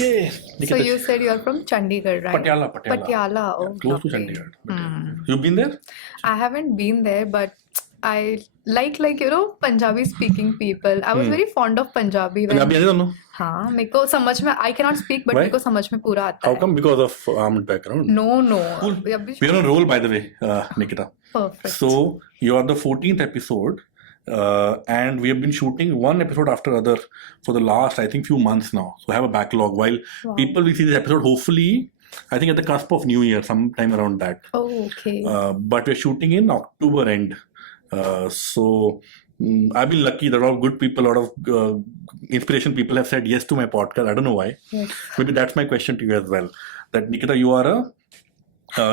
Okay. So you said you're from Chandigarh, right? Patiala. Patiala. Oh, Close to lovely. Chandigarh. But you've been there? I haven't been there, but I like Punjabi speaking people. I was very fond of Punjabi when Punjabi, I don't know. हाँ मेरे को समझ में I cannot speak but Why? मेरे को समझ में पूरा आता How है. come? Because of armed background? No. Cool. अभी We're on a roll, by the way, Nikita. Perfect. So you are the 14th episode, and we have been shooting one episode after other for the last, I think, few months now. So I have a backlog. While Wow. people will see this episode, hopefully, I think at the cusp of New Year, sometime around that. Oh, okay. But we're shooting in October end. So I've been lucky that a lot of good people, a lot of inspiration people have said yes to my podcast. I don't know why. Yes. Maybe that's my question to you as well. That Nikita, you are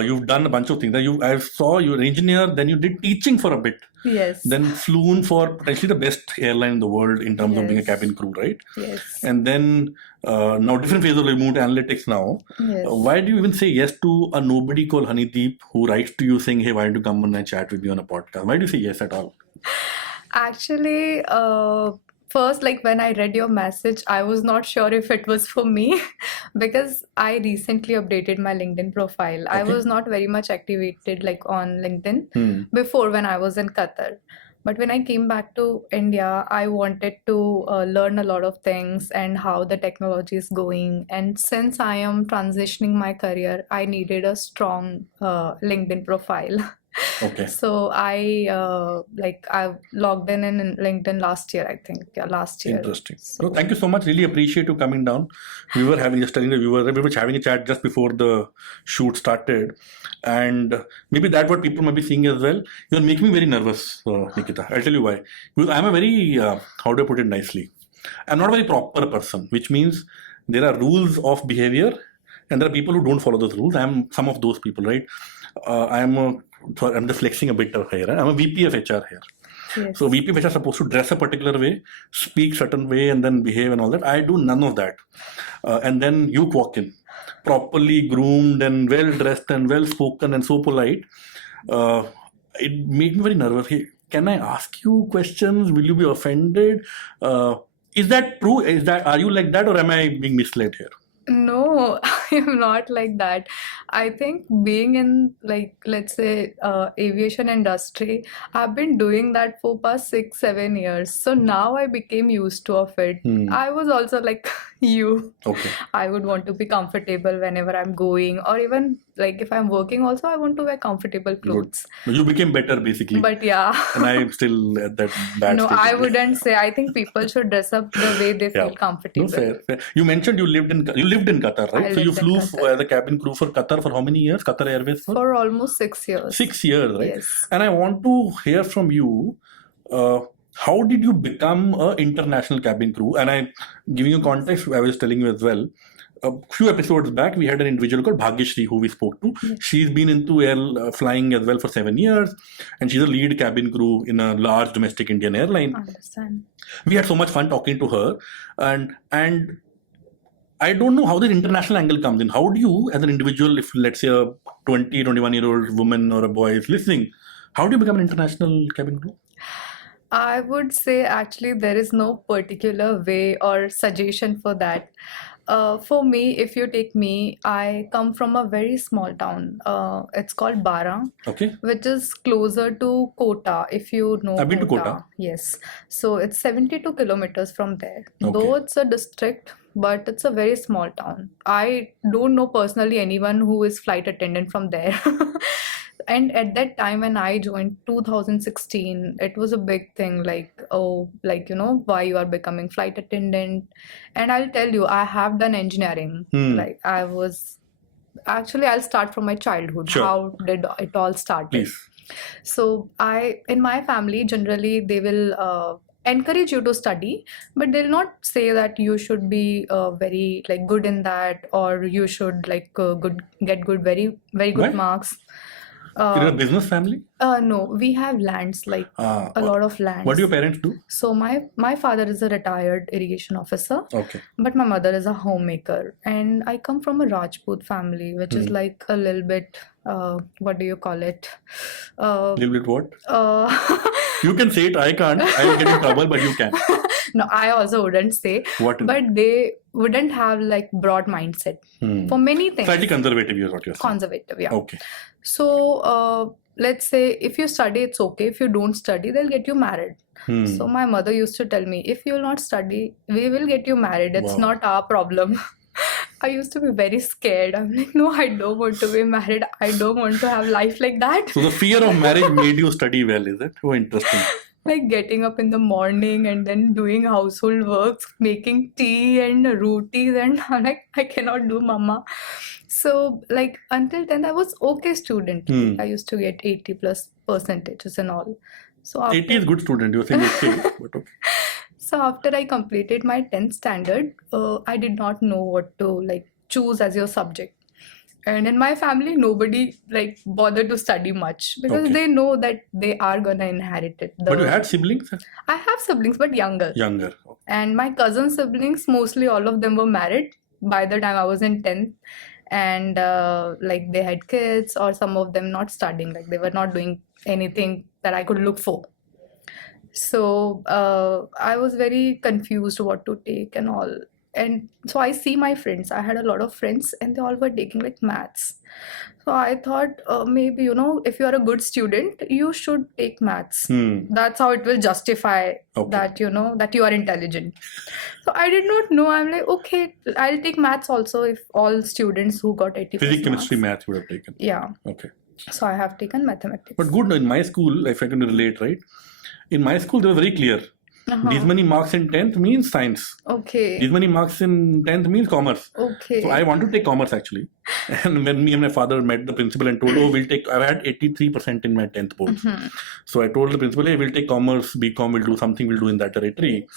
you've done a bunch of things. I saw you're an engineer, then you did teaching for a bit. Yes. Then flown for potentially the best airline in the world in terms of being a Yes. cabin crew, right? Yes. And then now different phase of moved analytics now. Yes. Why do you even say yes to a nobody called Honeydeep who writes to you saying, hey, why don't you come on and chat with me on a podcast? Why do you say yes at all? Actually, first, like when I read your message, I was not sure if it was for me because I recently updated my LinkedIn profile. I Okay. was not very much activated like on LinkedIn before when I was in Qatar. But when I came back to India, I wanted to learn a lot of things and how the technology is going. And since I am transitioning my career, I needed a strong LinkedIn profile. Okay. So I logged in LinkedIn last year, I think. Yeah, last year. Interesting. So thank you so much. Really appreciate you coming down. We were just telling the viewers, we were having a chat just before the shoot started. And maybe that's what people might be seeing as well. You're making me very nervous, Nikita. I'll tell you why. Because I'm a very, how do I put it nicely? I'm not a very proper person, which means there are rules of behavior and there are people who don't follow those rules. I'm some of those people, right? I'm just flexing a bit here. I'm a VP of HR here. Yes. So VP of HR is supposed to dress a particular way, speak certain way, and then behave and all that. I do none of that. And then you walk in, properly groomed and well dressed and well spoken and so polite. It made me very nervous. Hey, can I ask you questions? Will you be offended? Is that true? Are you like that, or am I being misled here? No, I'm not like that. I think being in like let's say aviation industry, I've been doing that for past 6-7 years. So now I became used to of it. I was also like you. Okay. I would want to be comfortable whenever I'm going, or even like if I'm working also, I want to wear comfortable clothes. Good. You became better basically. But yeah. And I'm still at that bad No, stage. I wouldn't say. I think people should dress up the way they feel comfortable. No, fair. You mentioned you lived in Qatar, right? I So you lived in flew Qatar. as a cabin crew for Qatar for how many years? Qatar Airways for? For almost 6 years. 6 years, right? Yes. And I want to hear from you, how did you become an international cabin crew? And I'm giving you context, I was telling you as well. A few episodes back, we had an individual called Bhagyashri who we spoke to. Yes. She's been into air flying as well for 7 years, and she's a lead cabin crew in a large domestic Indian airline. Understand. We had so much fun talking to her, and I don't know how the international angle comes in. How do you, as an individual, if let's say a 21-year-old woman or a boy is listening, how do you become an international cabin crew? I would say actually there is no particular way or suggestion for that. For me, if you take me, I come from a very small town. It's called Bara, Okay. which is closer to Kota, if you know I've been to Kota. Yes. So it's 72 kilometers from there. Okay. Though it's a district, but it's a very small town. I don't know personally anyone who is flight attendant from there. And at that time when I joined 2016, it was a big thing like, oh, like, why you are becoming flight attendant. And I'll tell you, I have done engineering. Like I'll start from my childhood. Sure. How did it all start? Please. So in my family, generally they will encourage you to study, but they'll not say that you should be very like good in that, or you should like get very very good Why? marks. You're a business family? No, we have lands, like a lot of lands. What do your parents do? So my father is a retired irrigation officer, Okay. but my mother is a homemaker, and I come from a Rajput family, which is like a little bit, what do you call it? Little bit what? Uh, You can say it, I can't. I will get in trouble, but you can. No, I also wouldn't say, What? but they wouldn't have like broad mindset for many things. Slightly conservative is what you're saying. Conservative, yeah. Okay. So let's say if you study, it's okay. If you don't study, they'll get you married. So my mother used to tell me, if you'll not study, we will get you married. It's Wow. not our problem. I used to be very scared. I'm like, no, I don't want to be married. I don't want to have life like that. So the fear of marriage made you study well, is it? Oh, interesting. Like getting up in the morning and then doing household works, making tea and rotis, and I'm like, I cannot do, mama. So like until 10th, I was okay student. I used to get 80 plus percentages and all. So 80 is good student. You're saying okay, but okay. So after I completed my 10th standard, I did not know what to like choose as your subject. And in my family, nobody like bothered to study much because Okay. they know that they are gonna inherit it. But you had siblings? I have siblings, but younger. Younger. And my cousin siblings, mostly all of them were married by the time I was in 10th. And like they had kids, or some of them not studying, like they were not doing anything that I could look for. So I was very confused what to take and all. And so I see my friends. I had a lot of friends and they all were taking like maths. So I thought maybe, you know, if you are a good student, you should take maths. That's how it will justify Okay. that, you know, that you are intelligent. So I did not know. I'm like, okay, I'll take maths also if all students who got 80 plus Physics, chemistry, marks. math you would have taken. Yeah. Okay. So I have taken mathematics. But good, in my school, if I can relate, right? In my school, they were very clear. These many marks in 10th means science. Okay. These many marks in 10th means commerce. Okay. So I want to take commerce actually. And when me and my father met the principal and told, oh, we'll take, I had 83% in my 10th boards. So I told the principal, hey, we'll take commerce, BCom, we'll do something, we'll do in that territory.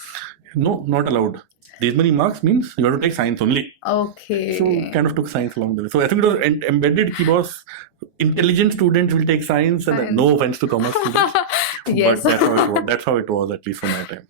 No, not allowed. These many marks means you have to take science only. Okay. So kind of took science along the way. So I think it was embedded keyboards. Intelligent students will take science, and Science. no offense to commerce students. Yes. But that's how it was. That's how it was, at least for my time.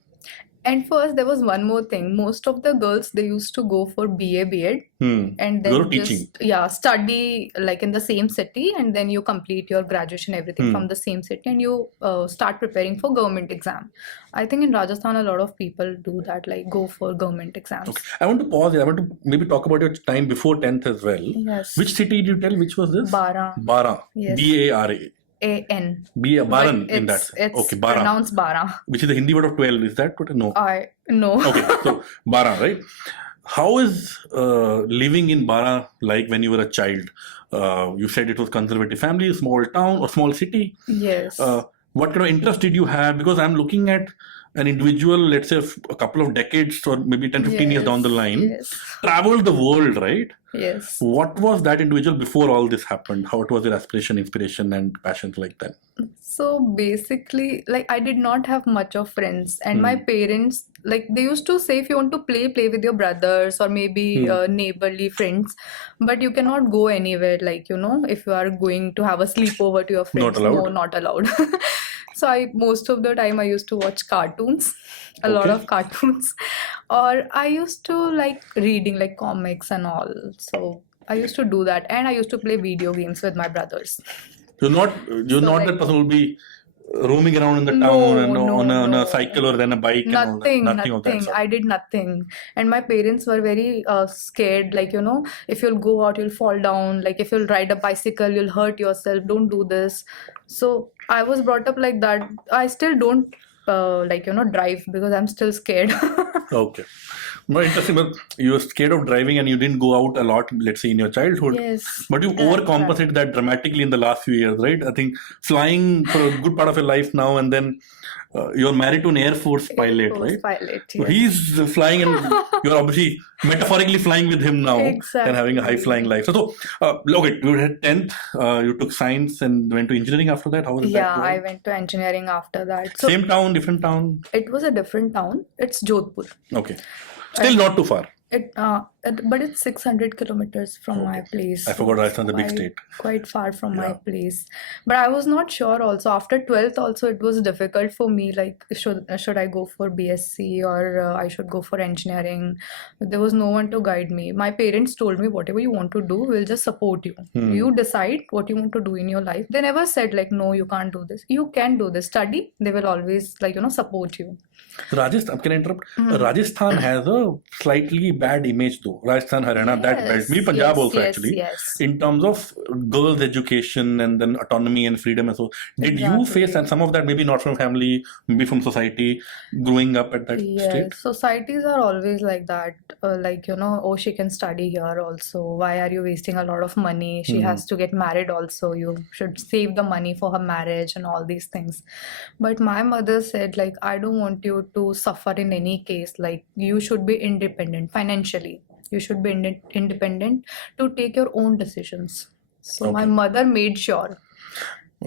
And first, there was one more thing. Most of the girls, they used to go for BA, BEd, and Go to then teaching. just study like in the same city, and then you complete your graduation, everything from the same city, and you start preparing for government exam. I think in Rajasthan, a lot of people do that, like go for government exams. Okay. I want to pause here. I want to maybe talk about your time before 10th as well. Yes. Which city did you tell? Which was this? Bara. Bara. Yes. B-A-R-A. A-N. Baran But in that. It's Okay, Bara. pronounced Bara. Which is the Hindi word of 12. Is that what? No. No. Okay, so Bara, right? How is living in Bara like when you were a child? You said it was conservative family, small town or small city. Yes. What kind of interest did you have? Because I'm looking at an individual, let's say a couple of decades or maybe 10, 15 years down the line, Yes. traveled the world, right? Yes. What was that individual before all this happened? How it was their aspiration, inspiration, and passions like that? So basically, like I did not have much of friends, and my parents, like they used to say, if you want to play with your brothers or maybe neighborly friends, but you cannot go anywhere. Like, you know, if you are going to have a sleepover to your friends, Not allowed? no, not allowed. So most of the time I used to watch cartoons, a lot Okay. of cartoons, or I used to like reading like comics and all. So I used to do that, and I used to play video games with my brothers. You're not like- that person who will be roaming around in the No, town and no, on a no. cycle or then a bike and all that. Nothing. Nothing of that sort. I did nothing. And my parents were very scared. Like, you know, if you'll go out, you'll fall down. Like, if you'll ride a bicycle, you'll hurt yourself. Don't do this. So I was brought up like that. I still don't, like, you know, drive because I'm still scared. Okay. Not interesting, but you were scared of driving and you didn't go out a lot, let's say, in your childhood. Yes. But you overcompensated that dramatically in the last few years, right? I think flying for a good part of your life now, and then you're married to an Air Force pilot, right? Pilot, So yes. he's flying and you're obviously metaphorically flying with him now and having a high flying life. So, okay, you had 10th, you took science and went to engineering after that. How was that? Yeah, going? I went to engineering after that. So Same town, different town? it was a different town. It's Jodhpur. Okay. Still not too far. But it's 600 kilometers from my Okay. place. I So forgot it's Rajasthan's a big state. quite far from my Yeah. place. But I was not sure also. After 12th also it was difficult for me, like should I go for BSc or I should go for engineering. There was no one to guide me. My parents told me whatever you want to do, we'll just support you. You decide what you want to do in your life. They never said like no, you can't do this. You can do this. Study. They will always like support you. Rajasthan, can I interrupt? Rajasthan has a slightly bad image though. Rajasthan, Haryana, that belt. Maybe Punjab also actually. Yes. In terms of girls' education and then autonomy and freedom and so. Did you face, and some of that maybe not from family, maybe from society, growing up at that state? Yes, societies are always like that. Like, oh, she can study here also. Why are you wasting a lot of money? She has to get married also. You should save the money for her marriage and all these things. But my mother said, like, I don't want you to suffer in any case. Like, you should be independent financially. You should be independent to take your own decisions. So my mother made sure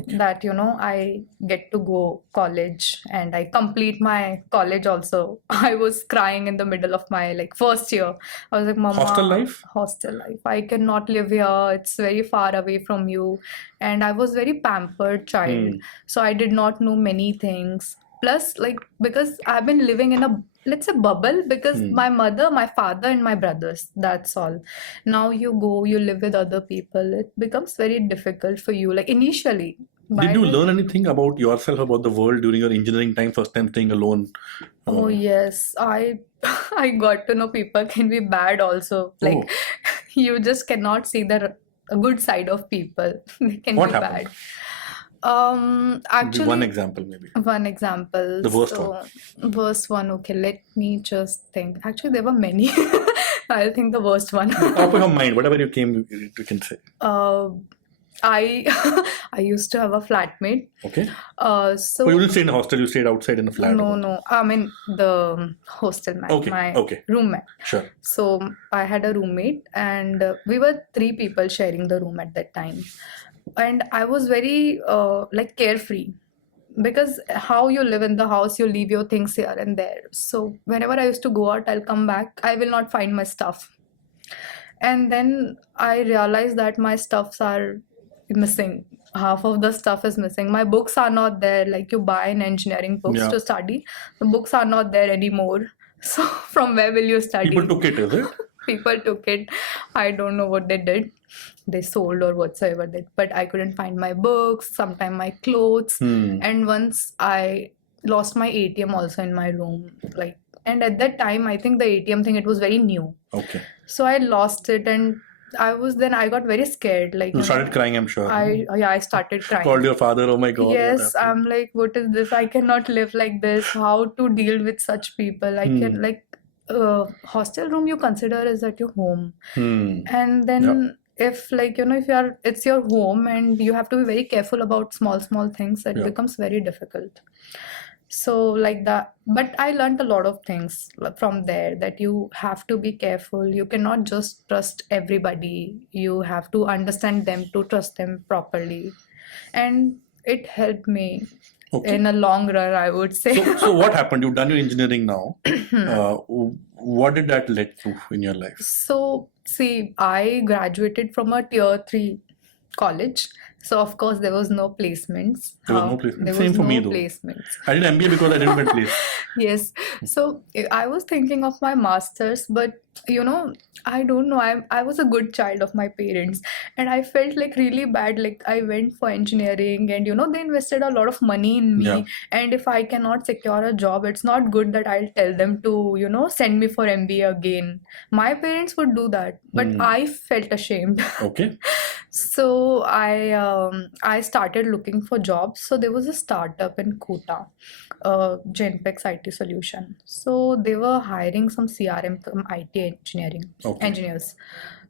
that I get to go college and I complete my college also. I was crying in the middle of my like first year. I was like, Mama, hostel life, I cannot live here, it's very far away from you. And I was very pampered child, so I did not know many things. Plus, like, because I've been living in a, let's say, bubble, because my mother, my father, and my brothers, that's all. Now you go, you live with other people, it becomes very difficult for you, like initially. Did you learn anything about yourself, about the world during your engineering time, first time staying alone? Oh yes, I got to know people can be bad also. Like you just cannot see the good side of people. They can be bad. Actually, one example maybe. One example. The worst one. Worst one. Okay, let me just think. Actually, there were many. I'll think the worst one. Top of your mind, whatever you can say. I used to have a flatmate. Okay. So you didn't stay in a hostel. You stayed outside in a flat. No. I mean the hostel man. My roommate. Sure. So I had a roommate, and we were 3 people sharing the room at that time. And I was very like carefree, because how you live in the house, you leave your things here and there. So whenever I used to go out, I'll come back, I will not find my stuff. And then I realized that my stuffs are missing. Half of the stuff is missing. My books are not there. Like you buy an engineering books to study, the books are not there anymore. So from where will you study? People took it, is it? People took it. I don't know what they did. They sold or whatsoever. But I couldn't find my books, sometimes my clothes. And once I lost my ATM also in my room. And at that time, I think the ATM thing, it was very new. Okay. So I lost it, and I got very scared. Like you started crying, I'm sure. I started crying. Called your father, oh my God. Yes, I'm like, what is this? I cannot live like this. How to deal with such people? I can hostel room you consider is at your home. And then if it's your home and you have to be very careful about small things, it becomes very difficult. So like that, but I learned a lot of things from there, that you have to be careful. You cannot just trust everybody. You have to understand them to trust them properly. And it helped me in a long run, I would say. So what happened? You've done your engineering now. What did that lead to in your life? So see, I graduated from a tier 3 college. So of course there was no placements. There was no placements. Same for me though. Placements. I did MBA because I didn't get placed. Yes. So I was thinking of my masters, but I don't know. I was a good child of my parents, and I felt like really bad. Like I went for engineering, and they invested a lot of money in me. And if I cannot secure a job, it's not good that I'll tell them to send me for MBA again. My parents would do that, but I felt ashamed. Okay. So I started looking for jobs. So there was a startup in Kota, Genpex IT Solution. So they were hiring some CRM, some IT engineers.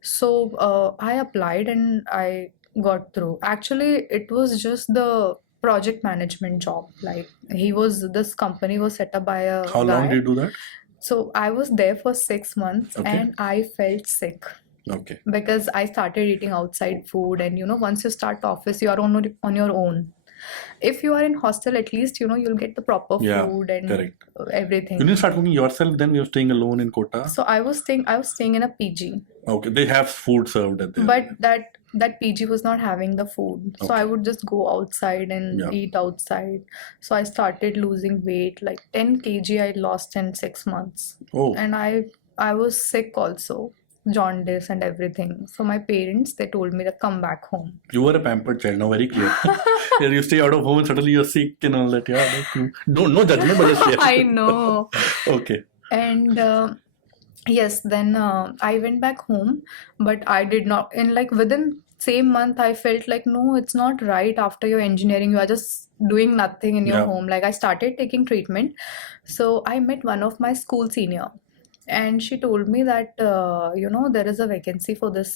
So I applied and I got through. Actually, it was just the project management job. Like this company was set up by a How long did you do that? So I was there for 6 months and I felt sick. Okay. Because I started eating outside food, and once you start office, you are on your own. If you are in hostel, at least you'll get the proper Yeah, food and correct. everything. You didn't start cooking yourself then? You were staying alone in Kota? So I was staying in a PG, Okay, they have food served at there. but that PG was not having the food. So Okay. I would just go outside and Yeah. eat outside. So I started losing weight, like 10 kg I lost in 6 months. Oh, And I was sick also, jaundice and everything. So my parents, they told me to come back home. you were a pampered child, now very clear. Yeah, you stay out of home and suddenly you're sick and all that. Yeah, that's true. No judgment, but just I know. Okay. And yes, then I went back home, but I did not, in like within same month, I felt like, no, it's not right. After your engineering, you are just doing nothing in your Yeah. home. Like I started taking treatment. So I met one of my school senior, and she told me that there is a vacancy for this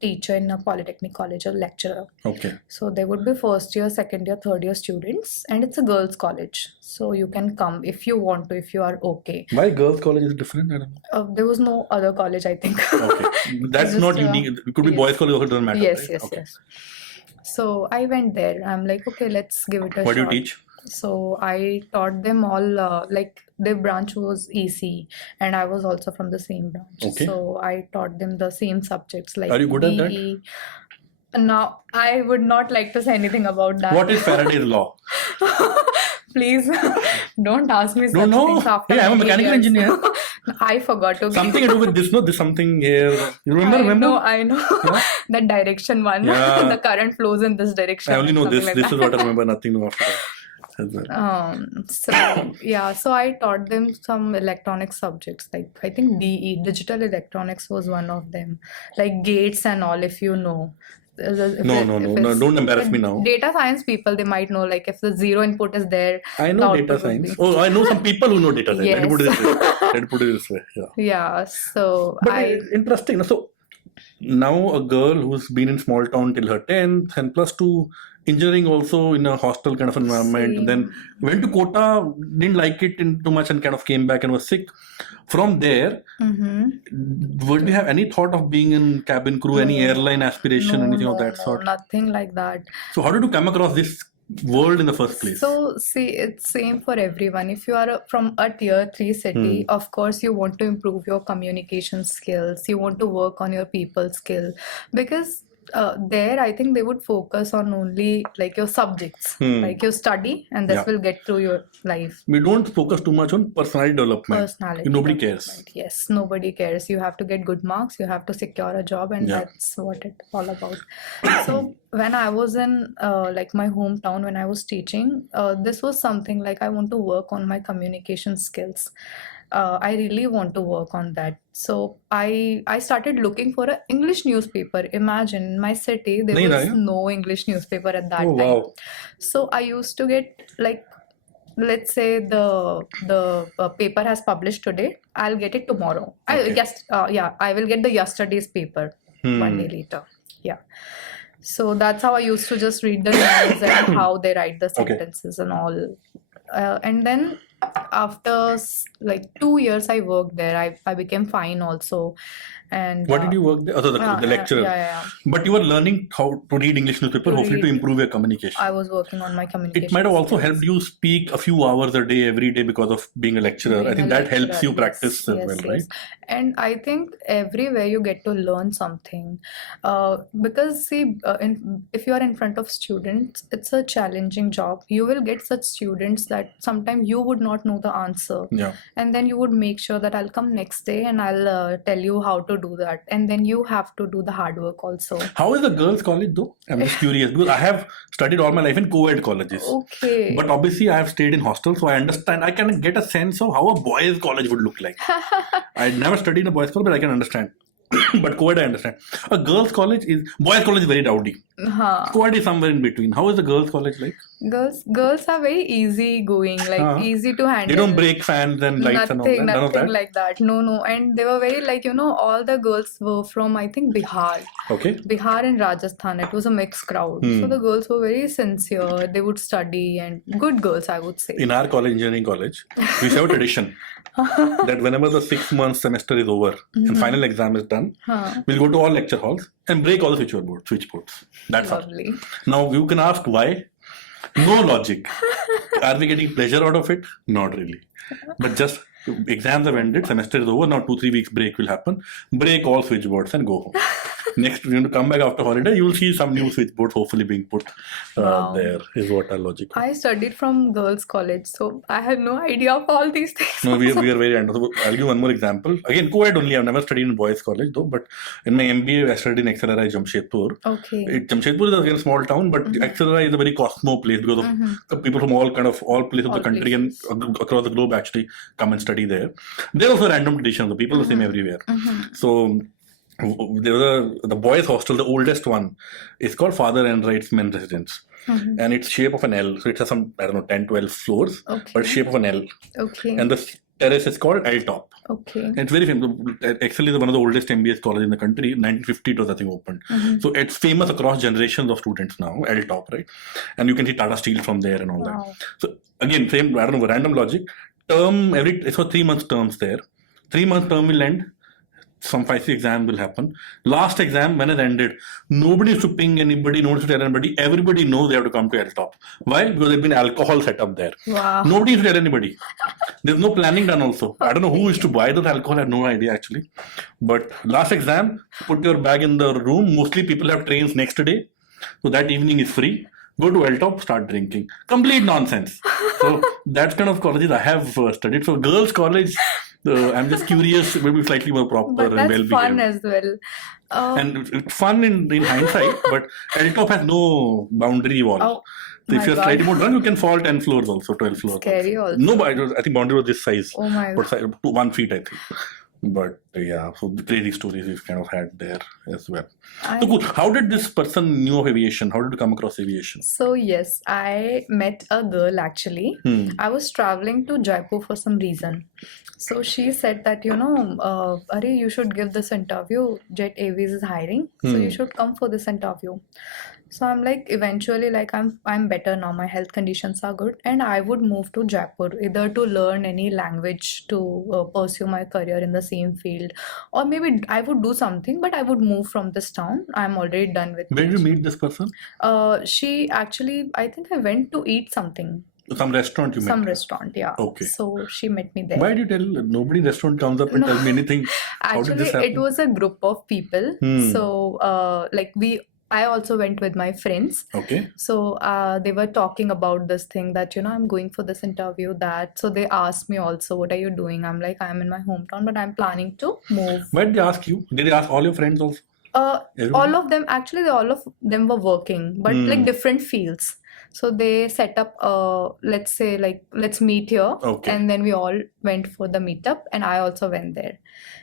teacher in a polytechnic college, a lecturer. Okay. So there would be first year, second year, third year students, and it's a girls' college. So you can come if you want to, if you are okay. Why girls' college is different? I don't know. There was no other college, I think. Okay. That's Just, not unique. It could be yes. boys' college also, doesn't matter. Yes, right? yes, Okay. yes. So I went there. I'm like, okay, let's give it a What do you shot. teach? So I taught them all, like their branch was EC, and I was also from the same branch. Okay. So I taught them the same subjects like Are you good at that? BE. Now, I would not like to say anything about that. What is Faraday's law? Please don't ask me such Don't know. things after Hey, I'm a many mechanical years. engineer. I forgot to give Something to do with this, no? This something here. You remember? I know. Yeah. That direction one. Yeah. The current flows in this direction. I only know something this. like This that. is what I remember. Nothing more after that. As well. So I taught them some electronic subjects, like I think DE, digital electronics was one of them, like gates and all, if you know. If No, it's- don't embarrass but me now. Data science people, they might know, like if the zero input is there, I the know output data would science. be- Oh, I know some people who know data science. Let me put it this way. Let me put it this way. Yeah. Yeah, so But interesting. So now a girl who's been in small town till her 10th and plus two engineering also in a hostel kind of environment, Same. then went to Kota, didn't like it too much and kind of came back and was sick. From there, would we have any thought of being in cabin crew, any No. airline aspiration, anything of that no, sort? nothing like that. So how did you come across this world in the first place? So see, it's same for everyone. If you are from a tier 3 city, of course you want to improve your communication skills. You want to work on your people skill, because there I think they would focus on only like your subjects, like your study, and this Yeah. will get through your life. We don't focus too much on personality development. Personality Nobody development. cares. Yes, nobody cares. You have to get good marks, you have to secure a job, and Yeah. that's what it's all about. So when I was in like my hometown, when I was teaching, this was something like I want to work on my communication skills. I really want to work on that. So I started looking for an English newspaper. Imagine in my city there Nahi was raha? no English newspaper at that Oh, time. wow. So I used to get like, let's say the paper has published today, I'll get it tomorrow. Okay. I will get the yesterday's paper one day later. Yeah. So that's how I used to just read the news and how they write the Okay. sentences and all. And then after like 2 years I worked there, I became fine also. And What did you work there? Oh, the lecturer. yeah. But you were learning how to read English newspaper, To hopefully to read. improve your communication. I was working on my communication It might have also skills. helped you speak a few hours a day every day because of being a lecturer. I Being think a that helps lecturer, you practice yes, as well, yes, right? yes. And I think everywhere you get to learn something. Because see, if you are in front of students, it's a challenging job. You will get such students that sometimes you would not know the answer. Yeah. And then you would make sure that I'll come next day and I'll tell you how to do that. And then you have to do the hard work also. How is the girls' college though? I'm just curious because I have studied all my life in co-ed colleges. Okay. But obviously, I have stayed in hostels, so I understand. I can get a sense of how a boys' college would look like. I never studied in a boys' college, but I can understand. But co-ed, I understand. A girls' college boys' college is very rowdy. Huh. Co-ed is somewhere in between. How is the girls' college like? Girls are very easy going, like easy to handle. They don't break fans and lights and all that. None of Nothing that. like that. No. And they were very like, all the girls were from, I think, Bihar. Okay. Bihar and Rajasthan. It was a mixed crowd. So the girls were very sincere. They would study and good girls, I would say. In our college, engineering college, we have a tradition that whenever the 6 month semester is over and final exam is done, we'll go to all lecture halls and break all the switchboards. That's all. Lovely. Now you can ask why. No logic. Are we getting pleasure out of it? Not really. But just exams have ended, semester is over, now 2-3 weeks break will happen. Break all switchboards and go home. Next, you to come back after holiday, you will see some new switchboards hopefully being put Wow. there, is what our logic was. I studied from girls' college, so I had no idea of all these things. No, we are very random. So I'll give one more example. Again, co-ed only. I've never studied in boys' college though, but in my MBA, I studied in XLRI Jamshedpur. Okay. Jamshedpur is again a small town, but XLRI is a very cosmo place because of the people from all places of All the country places. and across the globe actually come and study there. There's also random traditions. The people are the same everywhere. So there was the boys' hostel, the oldest one, is called Father Enright's Men's Residence. And it's shape of an L. So it has some, 10, 12 floors, Okay. but shape of an L. Okay. And the terrace is called L top. Okay. And it's very famous. Actually, one of the oldest MBS colleges in the country. 1950 it was, I think, opened. So it's famous across generations of students now, L top, right? And you can see Tata Steel from there and all Wow. that. So again, same, random logic. It's for 3 months terms there. 3 month term will end. Some 5-6 exam will happen. Last exam, when it ended, nobody is to ping anybody, nobody is to tell anybody. Everybody knows they have to come to L top. Why? Because there's been alcohol set up there. Wow. Nobody is to tell anybody. There's no planning done also. I don't know who is to buy the alcohol. I have no idea actually. But last exam, put your bag in the room. Mostly people have trains next day. So that evening is free. Go to L top, start drinking. Complete nonsense. So that's kind of colleges I have studied. So girls' college, I'm just curious, maybe slightly more proper But and that's well fun behaved. as well. And it's fun in hindsight, but L top has no boundary wall. Oh So if my you're God. slightly more drunk, you can fall 10 floors also, 12 floors. Scary also. also. No, but I think boundary was this size. Oh my What size? 1 feet, I think. But yeah, so the crazy stories we've kind of had there as well. I- So cool. How did this person knew of aviation? How did you come across aviation? So yes, I met a girl actually. I was traveling to Jaipur for some reason. So she said that, Ari, you should give this interview. Jet Avies is hiring. So you should come for this interview. So I'm like, eventually, like I'm better now. My health conditions are good, and I would move to Jaipur either to learn any language to pursue my career in the same field, or maybe I would do something, but I would move from this town. I'm already done with Where did it. you meet this person? She actually, I think I went to eat something. Some restaurant you met? Some restaurant, yeah. Okay. So she met me there. Why do you tell nobody in restaurant comes up and No. tell me anything? How did Actually, this happen? it was a group of people. So, I also went with my friends. Okay. So they were talking about this thing that, I'm going for this interview, that. So they asked me also, what are you doing? I'm like, I'm in my hometown, but I'm planning to move. Why did they ask you? Did they ask all your friends also? Everyone? All of them, actually, all of them were working, but like different fields. So they set up, let's say, like, let's meet here. Okay. And then we all went for the meetup, and I also went there.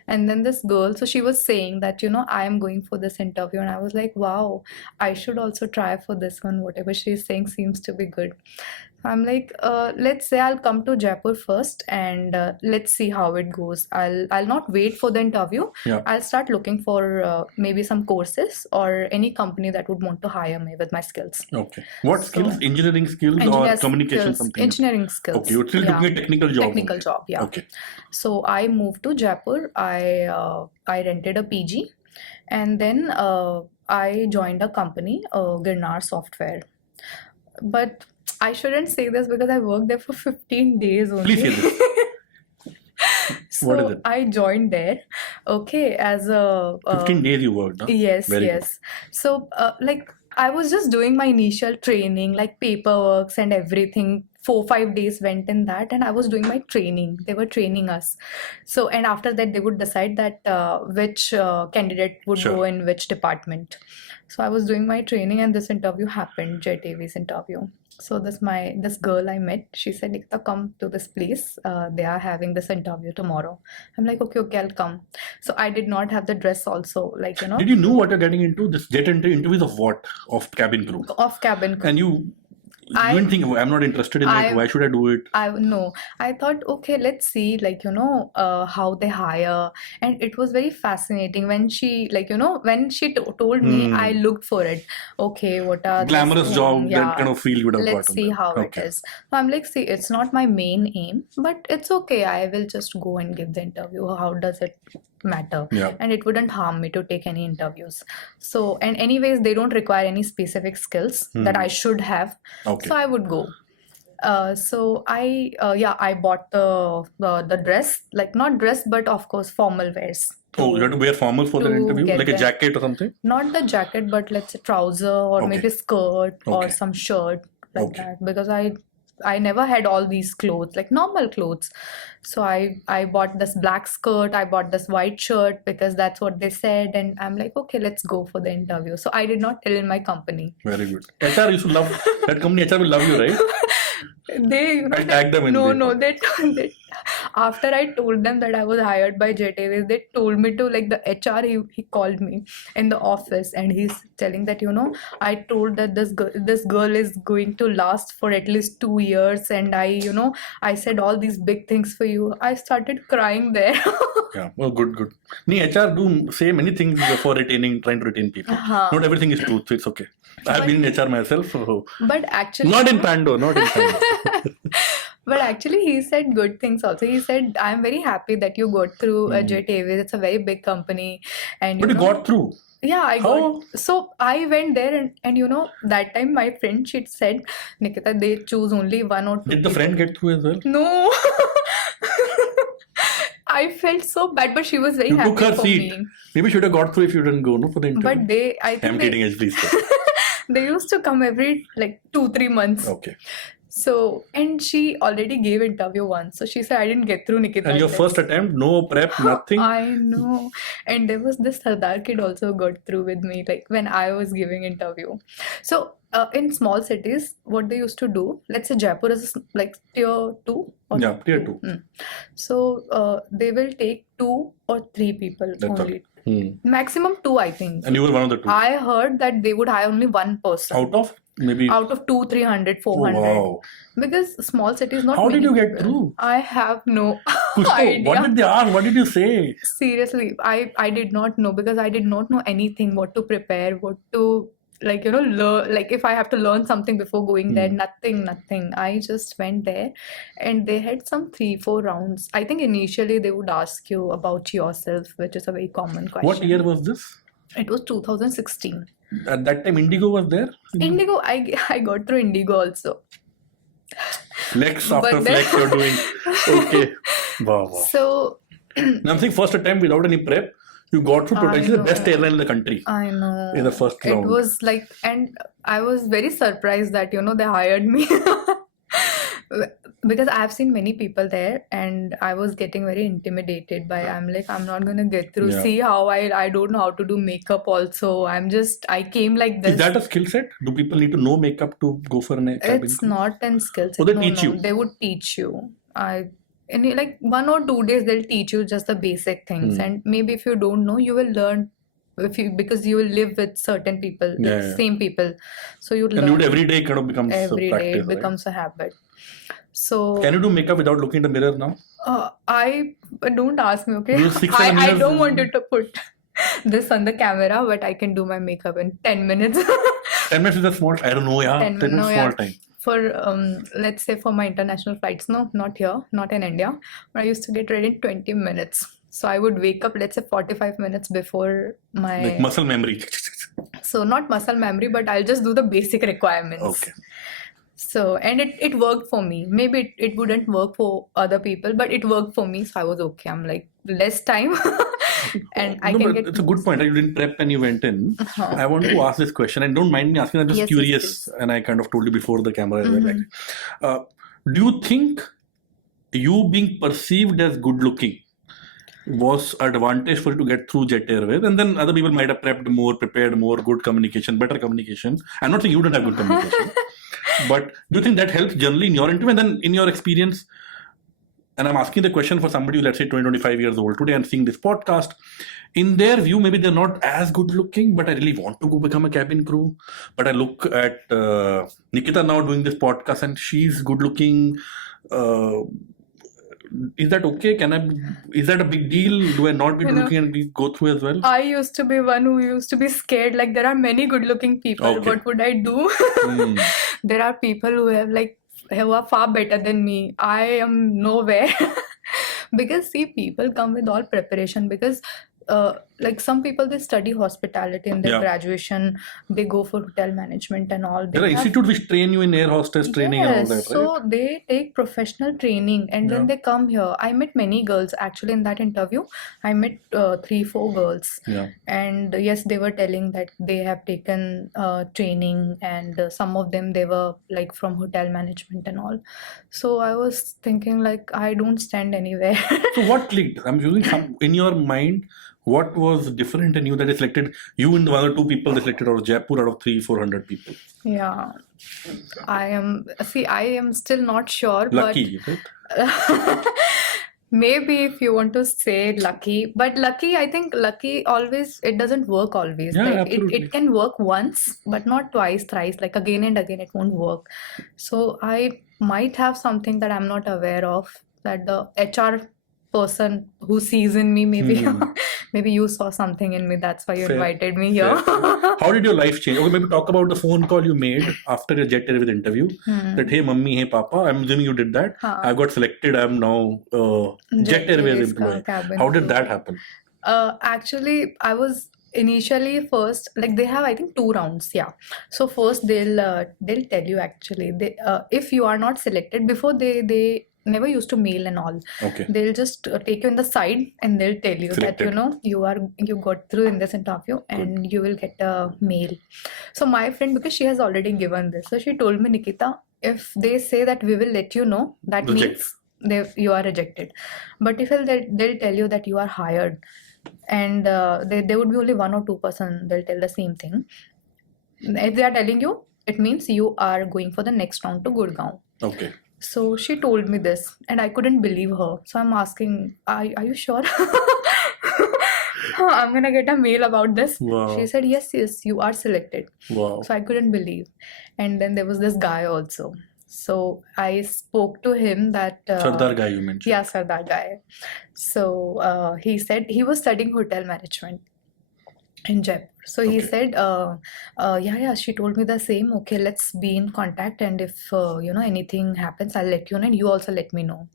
And then this girl, so she was saying that, I am going for this interview. And I was like, wow, I should also try for this one. Whatever she's saying seems to be good. I'm like, let's say I'll come to Jaipur first, and let's see how it goes. I'll not wait for the interview. Yeah. I'll start looking for maybe some courses or any company that would want to hire me with my skills. Okay. What So- skills? Engineering skills or Engineer communication skills, something? engineering skills. Okay, you're still Yeah. looking at technical job. Technical only. job, yeah. Okay. So I moved to Jaipur. I rented a PG, and then I joined a company, Girnar Software. But I shouldn't say this because I worked there for 15 days only. Please say this. So What is it? I joined there, okay, as a 15 days you worked, huh? yes, Very good. yes. So like I was just doing my initial training, like paperworks and everything. 4-5 days went in that, and I was doing my training. They were training us. So, and after that, they would decide that which candidate would Sure. go in which department. So I was doing my training, and this interview happened, Jet AV's interview. So this girl I met, she said, Nikita, come to this place. They are having this interview tomorrow. I'm like, okay, I'll come. So I did not have the dress also, like, Did you know what you're getting into? This jet interviews of what? Of cabin crew. off cabin crew. And you I- didn't think, I'm not interested in it. Why should I do it? I thought, okay, let's see, like, how they hire. And it was very fascinating when she, like, when she told me, I looked for it. Okay, what are Glamorous this, job, yeah, that kind of feel you would have let's gotten see there. how Okay. it is. So I'm like, see, it's not my main aim, but it's okay. I will just go and give the interview. How does it matter, Yeah. and it wouldn't harm me to take any interviews. So, and anyways, they don't require any specific skills that I should have. Okay. So I would go. So I bought the dress, like not dress, but of course formal wears. Oh, you have to wear formal for the to interview, get like a them. jacket or something. Not the jacket, but let's say trouser or Okay. maybe skirt or Okay. some shirt like Okay. that, because I never had all these clothes, like normal clothes. So I bought this black skirt, I bought this white shirt because that's what they said, and I'm like, okay, let's go for the interview. So I did not tell in my company. Very good. HR used to love that company. HR will love you, right? They, I tagged them in no, the no, they after I told them that I was hired by Jet Airways, they told me to, like, the HR, he called me in the office and he's telling that, I told that this girl is going to last for at least 2 years, and I said all these big things for you. I started crying there. Yeah. Well, good. Nee, HR do say many things for trying to retain people. Not everything is truth, so it's okay. I've been in HR myself, so But actually, not in Pando. But actually, he said good things also. He said, I'm very happy that you got through Jet Airways. It's a very big company. And But you got through. Yeah, I How? got. So I went there and that time my friend, she said, Nikita, they choose only one or two Did the friend get through as well? No. I felt so bad, but she was very You happy took her for seat. me. Maybe should have got through if you didn't go, no, for the interview. But I think I'm kidding, please. they used to come every like 2-3 months. Okay. So, and she already gave interview once. So she said, I didn't get through, Nikita. And your first attempt, no prep, nothing. I know. And there was this Sardar kid also got through with me, like when I was giving interview. So in small cities, what they used to do, let's say Jaipur is like tier 2 or Yeah, tier 2. So they will take 2 or 3 people That's only. all. Maximum 2, I think. And you were one of the 2. I heard that they would hire only one person. Out of maybe. Out of 200, 300, 400. Oh, wow. Because small cities, not How did many you get people. through? I have no Kuch to- idea. What did they ask? What did you say? Seriously, I did not know, because I did not know anything, what to prepare, what to learn. Like if I have to learn something before going there, nothing. I just went there and they had some 3-4 rounds. I think initially they would ask you about yourself, which is a very common question. What year was this? It was 2016. At that time, Indigo was there? Indigo, I got through Indigo also. Flex after But then- flex you're doing. Okay. Wow. So Now I'm saying first attempt without any prep, you got through potentially the best know. airline in the country I know. in the first It round. was like, and I was very surprised that, they hired me. Because I've seen many people there and I was getting very intimidated by, I'm like, I'm not going to get through. Yeah. See how I don't know how to do makeup also. I came like this. Is that a skill set? Do people need to know makeup to go for an cabin It's crew? not an skill set. Oh, they No, teach no, you. They would teach you. In like 1 or 2 days, they'll teach you just the basic things. And maybe if you don't know, you will learn because you will live with certain people, Yeah. same people. So you And learn do it every day, kind of becomes a every day. practice, It right? becomes a habit. So Can you do makeup without looking in the mirror now? I don't ask me, okay? You 6-7 I years- don't want you to put this on the camera, but I can do my makeup in 10 minutes. 10 minutes is a small. I don't know, yeah. 10 10 minutes no, is yeah. small time. For let's say for my international flights, no, not here, not in India, but I used to get ready in 20 minutes. So I would wake up, let's say 45 minutes before my Like muscle memory. so not muscle memory, but I'll just do the basic requirements. Okay. So, and it worked for me. Maybe it wouldn't work for other people, but it worked for me. So I was okay. I'm like, less time and I No, can but get. it's a good point. You didn't prep and you went in. I want to ask this question, and don't mind me asking. I'm just Yes, curious, yes, and I kind of told you before the camera as well. Like, do you think you being perceived as good looking was advantage for you to get through Jet Airways, and then other people might have prepped more, prepared more, good communication, better communication? I'm not saying you didn't have good communication, but do you think that helps generally in your interview, and then in your experience? And I'm asking the question for somebody who, let's say, 20, 25 years old today and seeing this podcast. In their view, maybe they're not as good looking, but I really want to go become a cabin crew. But I look at Nikita now doing this podcast and she's good looking. Is that okay? Is that a big deal? Do I not be good looking and we go through as well? I used to be one who used to be scared. Like, there are many good looking people. Okay. What would I do? There are people who are far better than me. I am nowhere. Because see, people come with all preparation because like some people they study hospitality in their Yeah. graduation, they go for hotel management and all. There are They have institutes which train you in air hostess training and all yes, that, right? so they take professional training and then Yeah. they come here. I met many girls actually in that interview. I met 3, 4 girls, Yeah. and yes, they were telling that they have taken training, and some of them they were like from hotel management and all. So I was thinking like I don't stand anywhere. So what clicked? I'm using some in your mind. What was different in you that they selected you and the other 2 people they selected out of Jaipur out of 300-400 people? Yeah, I am still not sure, Lucky, right? but maybe if you want to say lucky, but lucky, I think lucky always, it doesn't work always. Yeah, Like absolutely. it can work once, but not twice, thrice, like again and again, it won't work. So I might have something that I'm not aware of, that the HR person who sees in me, maybe Hmm. maybe you saw something in me, that's why you Fair, invited me here. fair. How did your life change? Okay, maybe talk about the phone call you made after your Jet Airways interview. That hey mummy, hey papa, I'm assuming you did that. हाँ, I got selected. I'm now Jet Airways Airways का employee. cabin How did crew. that happen? Actually, I was initially first, like they have I think 2 rounds. Yeah. So first they'll tell you actually if you are not selected before, they never used to mail and all. Okay. They'll just take you in the side and they'll tell you that Selected. you got through in this interview and you will get a mail. So my friend, because she has already given this, so she told me, Nikita, if they say that we will let you know, that Reject. means you are rejected. But if they'll tell you that you are hired, and there would be only 1 or 2% they'll tell the same thing. If they are telling you, it means you are going for the next round to Gurgaon. Okay. So she told me this, and I couldn't believe her. So I'm asking, are you sure? I'm gonna get a mail about this. Wow. She said, yes, you are selected. Wow. So I couldn't believe. And then there was this guy also. So I spoke to him that Sardar guy you mentioned. yeah, Sardar guy. So he said he was studying hotel management in Jaipur. So he Okay. said, yeah, she told me the same. Okay, let's be in contact, and if anything happens, I'll let you know, and you also let me know.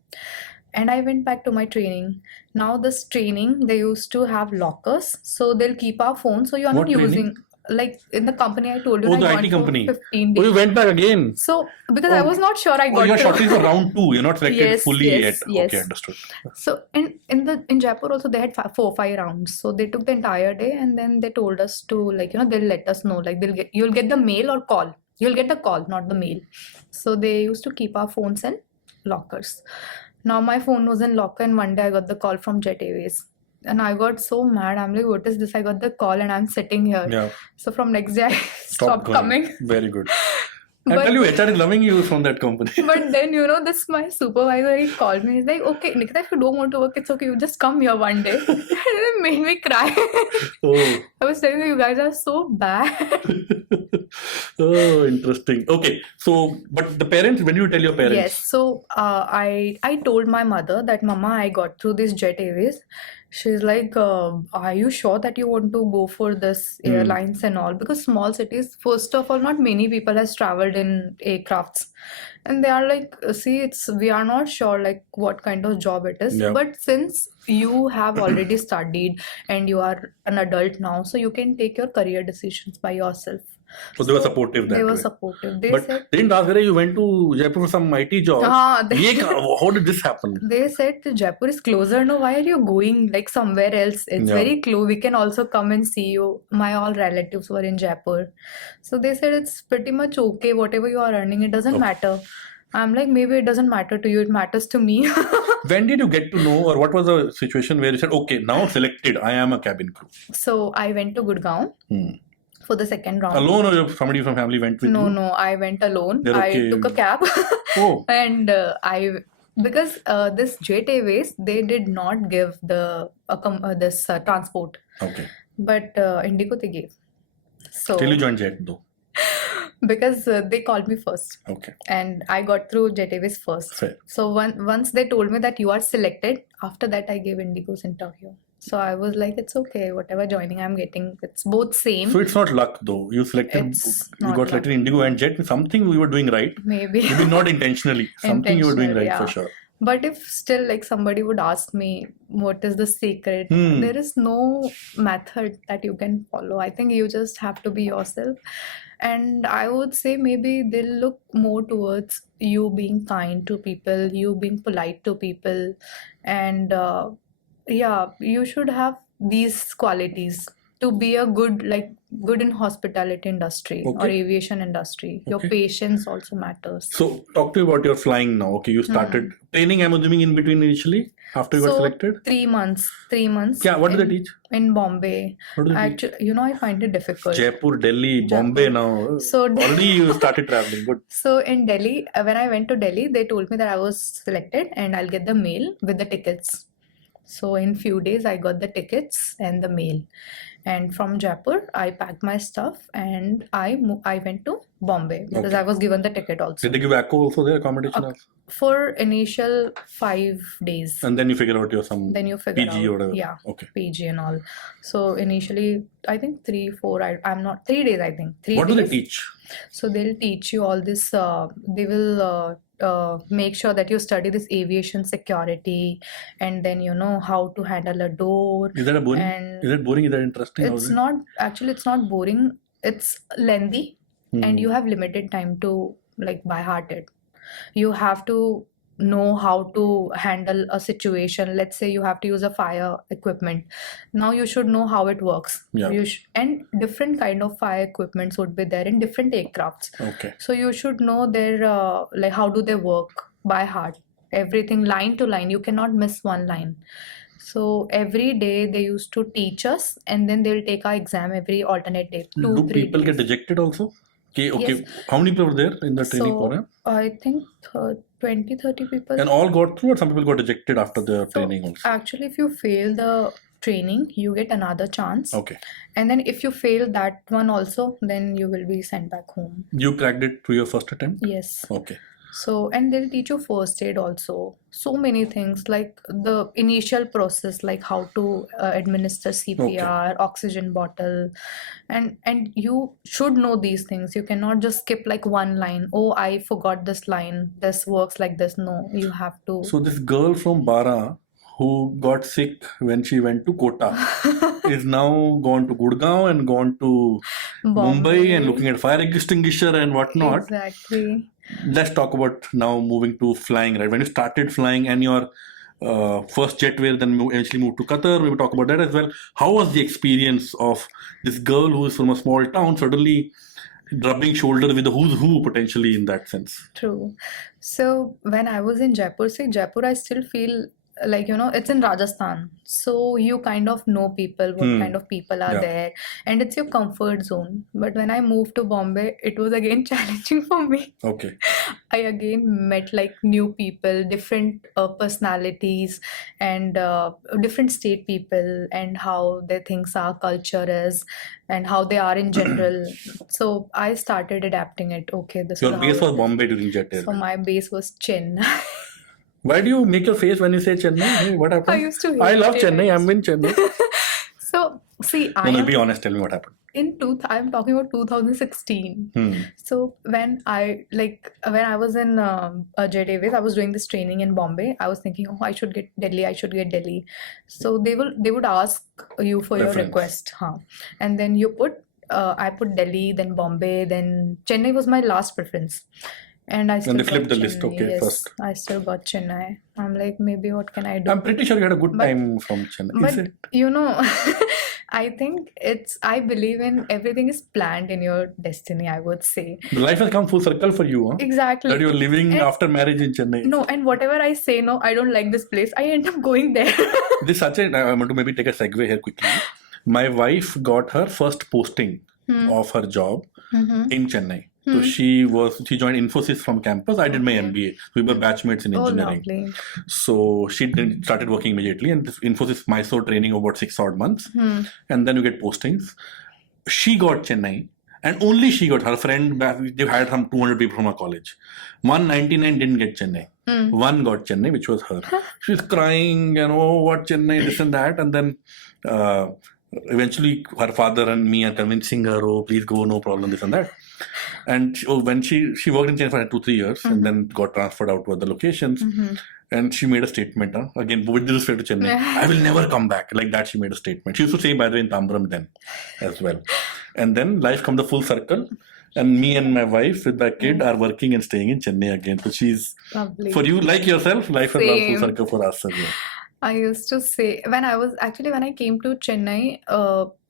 And I went back to my training. Now this training, they used to have lockers, so they'll keep our phone, so you are What not training? using, like in the company I told you, Oh, I the joined IT for company. 15 Oh, you days. went back again. So because I Oh, was not sure I oh, got you're through. shortlisted for round 2. You're not selected Yes, fully yes, yet. Okay, yes. understood. So in Jaipur also they had 4, 5 rounds. So they took the entire day, and then they told us to, like, they'll let us know, like you'll get the mail or call. You'll get the call, not the mail. So they used to keep our phones in lockers. Now my phone was in locker, and one day I got the call from Jet Airways. And I got so mad. I'm like, what is this? I got the call and I'm sitting here. Yeah. So from next day I Stop stopped coming. Very good. I But tell you, HR is loving you from that company. but then this my supervisor, he called me. He's like, okay, Nikita, if you don't want to work, it's okay. You just come here one day. And it made me cry. Oh. I was telling you guys are so bad. Oh, interesting. Okay. So, but the parents, when you tell your parents? Yes. So I told my mother that, Mama, I got through this Jet Airways. She's like, are you sure that you want to go for this airlines and all? Because small cities, first of all, not many people has traveled in aircrafts. And they are like, see, we are not sure like what kind of job it is. Yeah. But since you have already studied and you are an adult now, so you can take your career decisions by yourself. So they were supportive that They were way. supportive. They But said, they didn't ask whether you went to Jaipur for some IT job. How did this happen? they said Jaipur is closer. No, why are you going like somewhere else? It's Yeah. very close. We can also come and see you. My all relatives were in Jaipur. So they said it's pretty much okay. Whatever you are earning, it doesn't Okay. matter. I'm like, maybe it doesn't matter to you. It matters to me. When did you get to know, or what was the situation where you said, okay, now selected, I am a cabin crew? So I went to Gurgaon for the second round. Alone, or somebody from family went with you? No, I went alone. They're I okay. took a cab. Oh. And because this Jet Airways, they did not give this transport, Okay. but Indigo they gave. So Till you joined Jet though. because they called me first, Okay. and I got through Jet Airways first. Fair. So once they told me that you are selected, after that I gave Indigo's interview. So I was like, it's okay, whatever joining I'm getting, it's both same. So it's not luck though. You selected, It's you not got selected luck. Indigo and Jet. Something you were doing right. Maybe Maybe not intentionally. Something you were doing right intentional, for yeah. sure. But if still like somebody would ask me what is the secret, Hmm. there is no method that you can follow. I think you just have to be yourself. And I would say maybe they'll look more towards you being kind to people, you being polite to people, and yeah, you should have these qualities to be a good in hospitality industry or Okay. aviation industry. Your Okay. patience also matters. So talk to me about your flying now. Okay, you started training, I'm assuming, in between initially after you got So selected. 3 months Yeah, what do they teach? in Bombay. What do they teach? Actually, I find it difficult. Jaipur, Delhi, Bombay Jaipur. now. So Already you started traveling. Good. So in Delhi, when I went to Delhi, they told me that I was selected and I'll get the mail with the tickets. So in few days, I got the tickets and the mail. And from Jaipur, I packed my stuff and I went to Bombay because Okay. I was given the ticket also. Did they give ACO also there, accommodation also? For initial 5 days. And then you figure out your some Then you figure PG out, or whatever. yeah, Okay. PG and all. So initially, I think 3, 4, I'm not, 3 days, I think. 3 What do they days. teach? So they'll teach you all this, they will make sure that you study this aviation security and then you know how to handle a door. Is that a boring? And Is it boring? Is that interesting? How it's is it? not, actually, it's not boring. It's lengthy and you have limited time to like by heart it. You have to know how to handle a situation. Let's say you have to use a fire equipment. Now you should know how it works. Yeah. And different kind of fire equipments would be there in different aircrafts. Okay. So you should know their like how do they work by heart. Everything line to line. You cannot miss one line. So every day they used to teach us, and then they'll take our exam every alternate day. Do 2-3 people get days. rejected also? Okay. Yes. How many people were there in the training So program? I think 20-30 people. And all got through, or some people got rejected after the So training also? actually, if you fail the training, you get another chance. Okay. And then if you fail that one also, then you will be sent back home. You cracked it through your first attempt? Yes. Okay. So, and they'll teach you first aid also. So many things like the initial process, like how to administer CPR, oxygen bottle, and you should know these things. You cannot just skip like one line. Oh, I forgot this line. This works like this. No, you have to. So this girl from Bara who got sick when she went to Kota is now gone to Gurgaon and gone to Mumbai and looking at fire extinguisher and whatnot. Exactly. Let's talk about now moving to flying, right? When you started flying and your first jetware, then eventually moved to Qatar, maybe talk about that as well. How was the experience of this girl who is from a small town suddenly rubbing shoulders with the who's who potentially in that sense? True. So when I was in Jaipur, I still feel like, it's in Rajasthan. So you kind of know people, what kind of people are there, and it's your comfort zone. But when I moved to Bombay, it was again challenging for me. Okay. I again met like new people, different personalities, and different state people, and how they think our culture is, and how they are in general. So I started adapting it. Okay, this Your is base how was it is. Bombay during jet air. So my base was Chennai. Why do you make your face when you say Chennai? Hey, what happened? I used to I hate love Chennai. it. I'm in Chennai. So see, No, be honest. Tell me what happened. I'm talking about 2016. So when I was in Jet Airways, I was doing this training in Bombay. I was thinking, oh, I should get Delhi. So they would ask you for your Reference. request, and then you I put Delhi, then Bombay, then Chennai was my last preference. And I still they flipped got the list, Chennai. okay, Yes, first. I still got Chennai. I'm like, maybe what can I do? I'm pretty sure you had a good time from Chennai. Is But it? I think I believe in everything is planned in your destiny, I would say. The life has come full circle for you, huh? Exactly. That you're living And- after marriage in Chennai. No, and whatever I say, no, I don't like this place, I end up going there. This such a. I want to maybe take a segue here quickly. My wife got her first posting of her job in Chennai. So she joined Infosys from campus. I did my MBA. We were batchmates in Oh, engineering. lovely. So she started working immediately, and this Infosys Mysore training of about 6 odd months, and then you get postings. She got Chennai, and only she got her friend. They hired some 200 people from her college. 199 didn't get Chennai. One got Chennai, which was her. She's crying and oh, what Chennai, this and that, and then eventually her father and me are convincing her, oh, please go, no problem, this and that. And when she worked in Chennai for 2-3 years and then got transferred out to other locations. and she made a statement, again, with respect to Chennai, I will never come back. Like that, she made a statement. She used to say, by the way, in Tambaram then as well. And then life comes the full circle. And me and my wife with my kid are working and staying in Chennai again. So she's, Lovely. for you, like yourself, life has gone full Same. circle for us as well. I used to say when I came to Chennai,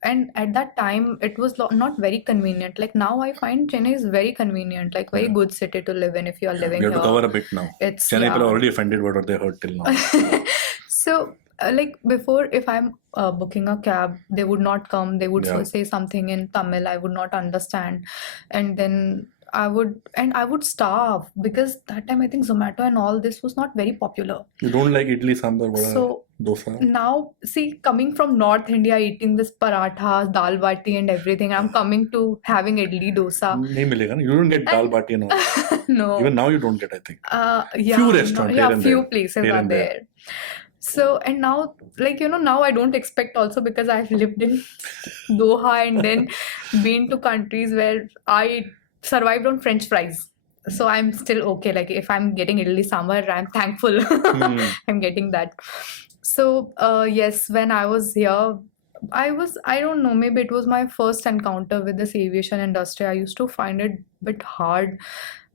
and at that time it was not very convenient. Like now I find Chennai is very convenient, like very Yeah. good city to live in if you are living We have to here. cover a bit now. It's Chennai people are yeah. already offended what they heard till now. So like before, if I'm booking a cab, they would not come. They would Yeah. say something in Tamil. I would not understand, and then I would starve because that time I think Zomato and all this was not very popular. You don't like idli, sambar, vada, So dosa? now, see, coming from North India, eating this parathas, dal bati, and everything, I'm coming to having idli dosa. Nahi milega, na. You don't get dal And bati and all. no, Even now you don't get, I think. yeah, Few no, restaurants yeah, here and few there. places Here are and there. there. So, and now, like, now I don't expect also because I've lived in Doha and then been to countries where I survived on French fries. So I'm still okay. Like if I'm getting idli sambar, I'm thankful I'm getting that. So yes, when I was here, I don't know, maybe it was my first encounter with this aviation industry. I used to find it a bit hard,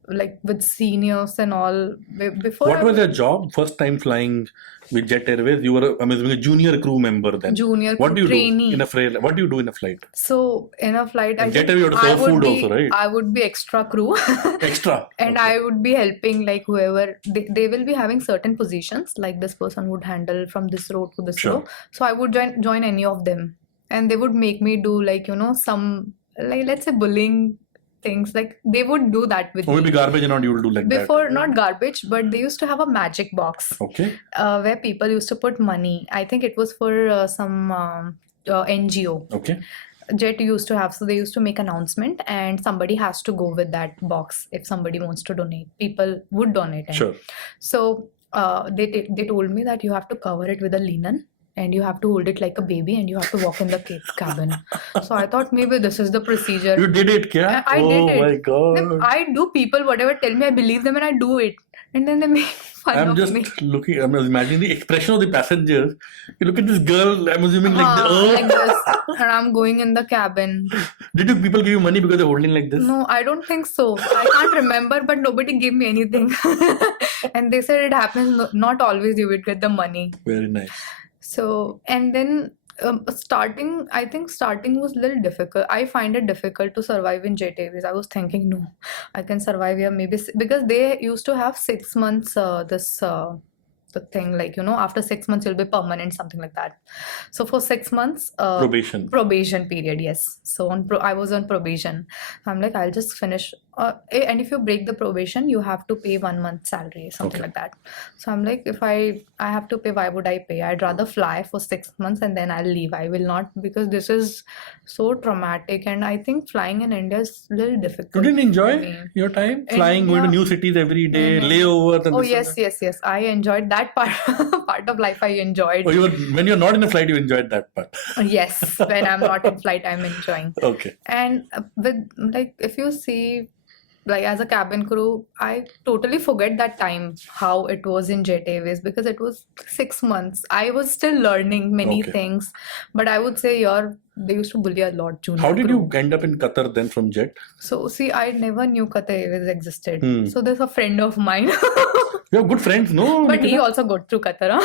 like with seniors and all. Before What was your job? First time flying with Jet Airways? You were, I'm assuming, a junior crew member then. junior What do you trainee. do in a flight? What do you do in a flight? So in a flight, And I Jet think Airways, you have to I serve would food be also, right? I would be extra crew. Extra. And Okay. I would be helping like whoever they will be having certain positions, like this person would handle from this row to this Sure. row. So I would join any of them, and they would make me do like some, like let's say, bullying things. Like they would do that with Or maybe me. garbage and all you will do like Before, not garbage, but they used to have a magic box that. Okay. where people used to put money. I think it was for some NGO. Okay. Jet used to have, so they used to make announcement and somebody has to go with that box if somebody wants to donate. People would donate. Sure. So they told me that you have to cover it with a linen and you have to hold it like a baby and you have to walk in the cabin. So I thought maybe this is the procedure. You did it, kya? I did Oh it. my Then god. I do, people whatever tell me, I believe them and I do it. And then they make fun I'm of just me. looking, I'm imagining the expression of the passengers. You look at this girl, I'm assuming like, Like this. And I'm going in the cabin. Did you people give you money because they're holding like this? No, I don't think so. I can't remember, but nobody gave me anything. And they said it happens, not always you would get the money. Very nice. So, and then I think starting was a little difficult. I find it difficult to survive in Jet Airways. I was thinking, no, I can survive here maybe because they used to have 6 months the thing, like after 6 months you'll be permanent, something like that. So for 6 months probation period, yes. So I was on probation. I'm like, I'll just finish and if you break the probation you have to pay 1 month salary, something like that. So I'm like, if I have to pay, why would I pay? I'd rather fly for 6 months and then I'll leave. I will not, because this is so traumatic, and I think flying in India is a little difficult. You didn't for enjoy me. your time flying, going to new cities every day, layovers and Oh this and yes, I enjoyed that part of life. I enjoyed. that? Oh, when you're not in a flight, you enjoyed that part. Yes, when I'm not in flight, I'm enjoying. Okay. And with like, if you see, like as a cabin crew, I totally forget that time how it was in Jet Airways because it was 6 months. I was still learning many things, but I would say they used to bully a lot. Junior How did crew. you end up in Qatar then from Jet? So see, I never knew Qatar Airways existed. So there's a friend of mine. You have good friends, no? But he also got through Qatar.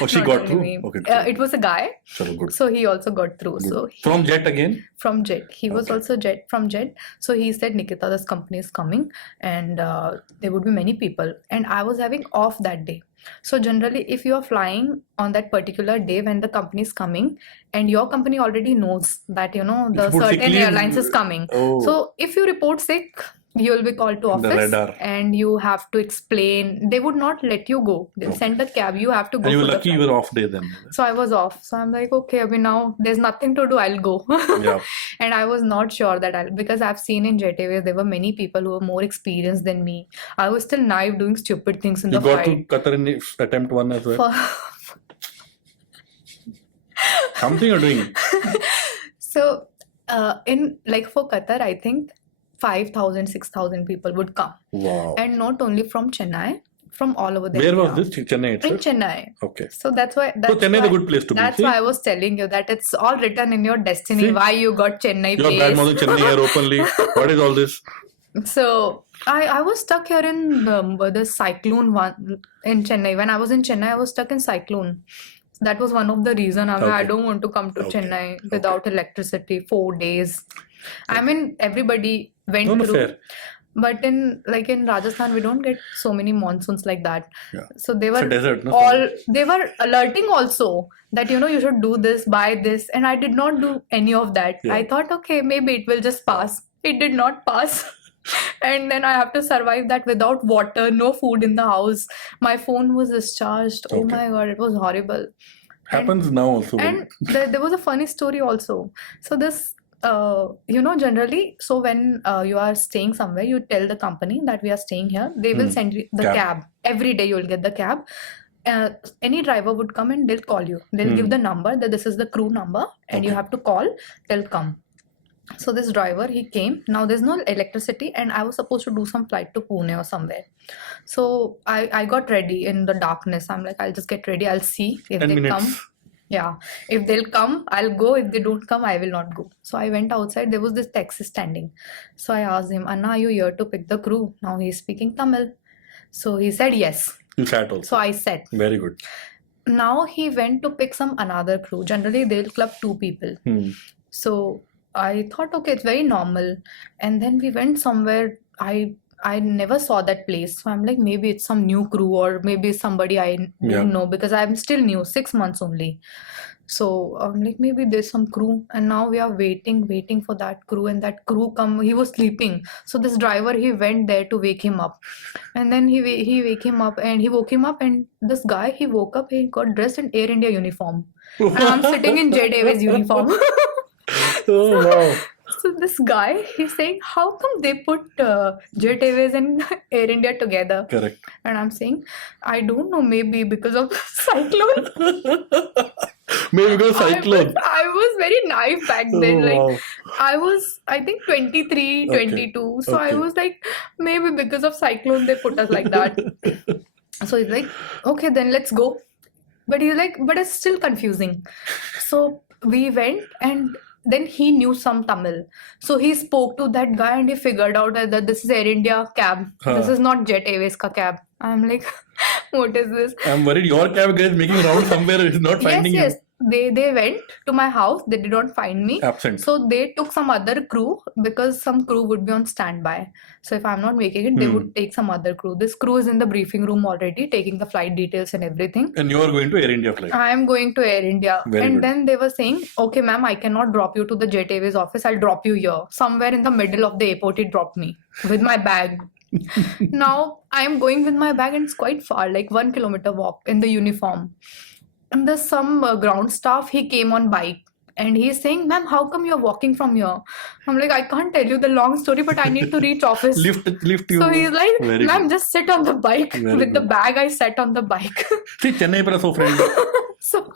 Oh, she Not got only through? me. Okay. It was a guy. Chalo, good. So he also got through. Good. So From Jet again? From Jet. He was also from Jet. So he said, Nikita, this company is coming and there would be many people. And I was having off that day. So generally, if you are flying on that particular day when the company is coming and your company already knows that, the certain airlines is coming. Oh. So if you report sick, you will be called to office and you have to explain. They would not let you go. They'll send a cab. You have to go. And you were lucky you were off day then. So I was off. So I'm like, okay, I mean, now there's nothing to do. I'll go. Yeah. And I was not sure that because I've seen in Jet Airways, there were many people who were more experienced than me. I was still naive doing stupid things in the flight. You got to Qatar in attempt 1 as well? Something you're doing. So for Qatar, I think 5,000, 6,000 people would come. Wow. And not only from Chennai, from all over the Where was India. this? Chennai In itself? Chennai. Okay. So that's why. So Chennai is a good place to be. That's See? why I was telling you that it's all written in your destiny. See? Why you got Chennai You're bad mouthing Chennai here openly. What is all this? So I was stuck here in the cyclone one in Chennai. When I was in Chennai, I was stuck in cyclone. That was one of the reason. I Okay. don't want to come to Okay. Chennai without electricity 4 days. I mean, everybody went No, through. fair. But in Rajasthan, we don't get so many monsoons like that. Yeah. So they It's a were desert, no? they were alerting also that you should do this, buy this, and I did not do any of that. Yeah. I thought, okay, maybe it will just pass. It did not pass. And then I have to survive that without water, no food in the house. My phone was discharged. Oh Okay. my God, it was horrible. Happens now also. And there was a funny story also. So this, generally, so when you are staying somewhere, you tell the company that we are staying here. They will send you the Cab. cab. Every day you will get the cab. Any driver would come and they'll call you. They'll give the number that this is the crew number and you Okay. have to call. They'll come. So this driver, he came. Now there's no electricity and I was supposed to do some flight to Pune or somewhere. So I got ready in the darkness. I'm like, I'll just get ready. I'll see if 10 they minutes. come. Yeah. If they'll come, I'll go. If they don't come, I will not go. So I went outside. There was this taxi standing. So I asked him, Anna, are you here to pick the crew? Now he's speaking Tamil. So he said yes. You sat also. So I said. Very good. Now he went to pick some another crew. Generally, they'll club 2 people. So I thought, okay, it's very normal. And then we went somewhere. I never saw that place. So I'm like, maybe it's some new crew or maybe somebody I don't know because I'm still new, 6 months only. So I'm like, maybe there's some crew. And now we are waiting for that crew. And that crew come, he was sleeping. So this driver, he went there to wake him up. And then he woke him up and this guy, he woke up, he got dressed in Air India uniform. And I'm sitting in Jet Airways uniform. Oh, wow. So this guy, he's saying, how come they put Jet Airways and Air India together? Correct. And I'm saying, I don't know, maybe because of cyclone. Maybe because cyclone. I was very naive back then. Oh, wow. Like I was, I think 23, Okay. 22. So I Okay. was like, maybe because of cyclone they put us like that. So he's like, okay, then let's go. But he's like, but it's still confusing. So we went and then he knew some Tamil. So he spoke to that guy and he figured out that this is Air India cab. This is not Jet Airways ka cab. I'm like, what is this? I'm worried your cab guy is making around somewhere is not finding Yes. you. They went to my house. They did not find me. Absent. So they took some other crew because some crew would be on standby. So if I'm not making it, they would take some other crew. This crew is in the briefing room already, taking the flight details and everything. And you are going to Air India flight. I am going to Air India. Very And good. then they were saying, okay, ma'am, I cannot drop you to the Jet Airways office. I'll drop you here. Somewhere in the middle of the airport, he dropped me with my bag. Now I am going with my bag and it's quite far, like 1 kilometer walk in the uniform. And there's some ground staff, he came on bike. And he's saying, ma'am, how come you're walking from here? I'm like, I can't tell you the long story, but I need to reach office. Lift you. So he's like, Very ma'am, good. just sit on the bike. Very With the good. bag, I sat on the bike. See, Chennai is so friendly. So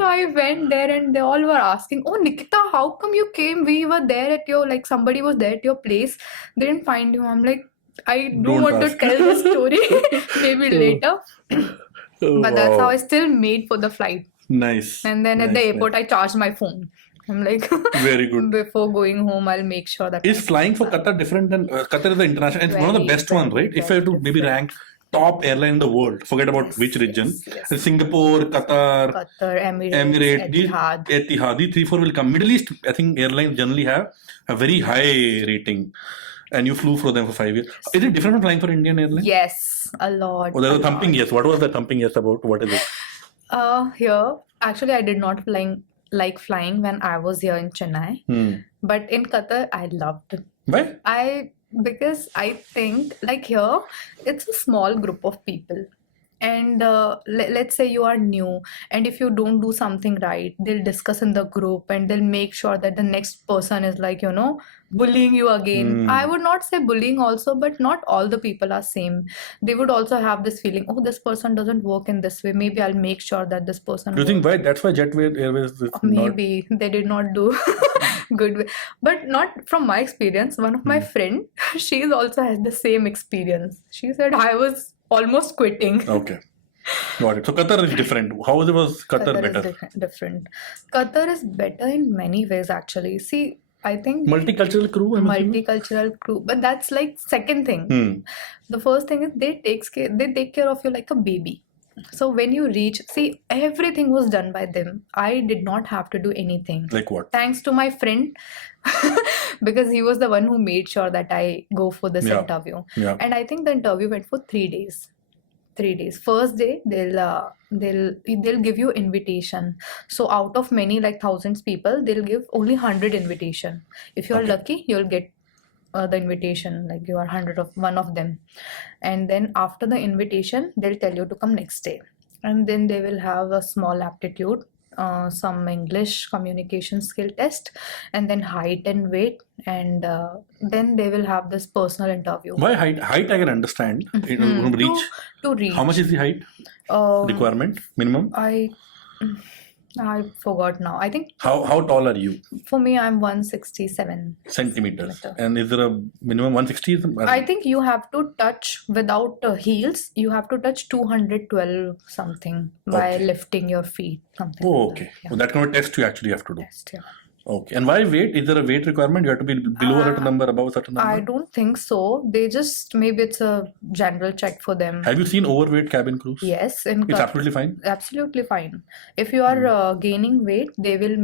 I went there and they all were asking, oh, Nikita, how come you came? We were there at your, like somebody was there at your place. They didn't find you. I'm like, I don't Don't want ask. to tell the story. Maybe later. Oh, But that's wow. how I still made for the flight. Nice. And then at the airport, I charged my phone. I'm like, Very good. before going home, I'll make sure that. Is flying for Qatar different than Qatar is the international? It's one of the Very, best ones, right? If I very have to maybe different. rank top airline in the world, forget about which region. Yes. Singapore, Qatar, Qatar, Emirates, Etihad. these 3-4 will come. Middle East, I think airlines generally have a very high rating. And you flew for them for 5 years. Is it different from flying for Indian Airlines? Yes, a lot. Oh, there was a a thumping lot. yes. What was the thumping yes about? What is it? Here, actually, I did not like flying when I was here in Chennai. But in Qatar, I loved it. Why? Because I think like here, it's a small group of people. And let's say you are new, and if you don't do something right, they'll discuss in the group and they'll make sure that the next person is like, bullying you again. I would not say bullying also, but not all the people are same. They would also have this feeling, oh, this person doesn't work in this way. Maybe I'll make sure that this person Do you think why? That's why Airways is not... Maybe they did not do good way. But not from my experience. One of my friend, she also has the same experience. She said I was almost quitting. Okay. Got it. So Qatar is different. How was Qatar Qatar better? is different. Qatar is better in many ways, actually. See, I think Multicultural crew, I'm assuming? multicultural crew, but that's like second thing. Hmm. The first thing is they take care of you like a baby. So when you reach, see, everything was done by them. I did not have to do anything. Like what? Thanks to my friend, because he was the one who made sure that I go for this Yeah. interview. Yeah. And I think the interview went for 3 days. 3 days. First day they'll give you invitation. So out of many like thousands people, they'll give only 100 invitation. If you're Okay. lucky, you'll get the invitation, like you are 100 of one of them. And then after the invitation, they'll tell you to come next day. And then they will have a small aptitude, some English communication skill test, and then height and weight, and then they will have this personal interview. Why height? Height I can understand. Reach. To reach. How much is the height requirement? Minimum? I forgot now. I think How tall are you? for me, I'm 167 Centimeters. centimeter. And is there a minimum 160? I think you have to touch without heels. You have to touch 212 something by Okay. lifting your feet. Something Oh, like okay. that. Yeah. Well, that kind of test you actually have to do. Test, yeah. Okay. And why weight? Is there a weight requirement? You have to be below a certain number, above a certain number? I don't think so. They just, maybe it's a general check for them. Have you seen overweight cabin crews? Yes, in It's absolutely fine. absolutely fine. If you are gaining weight, they will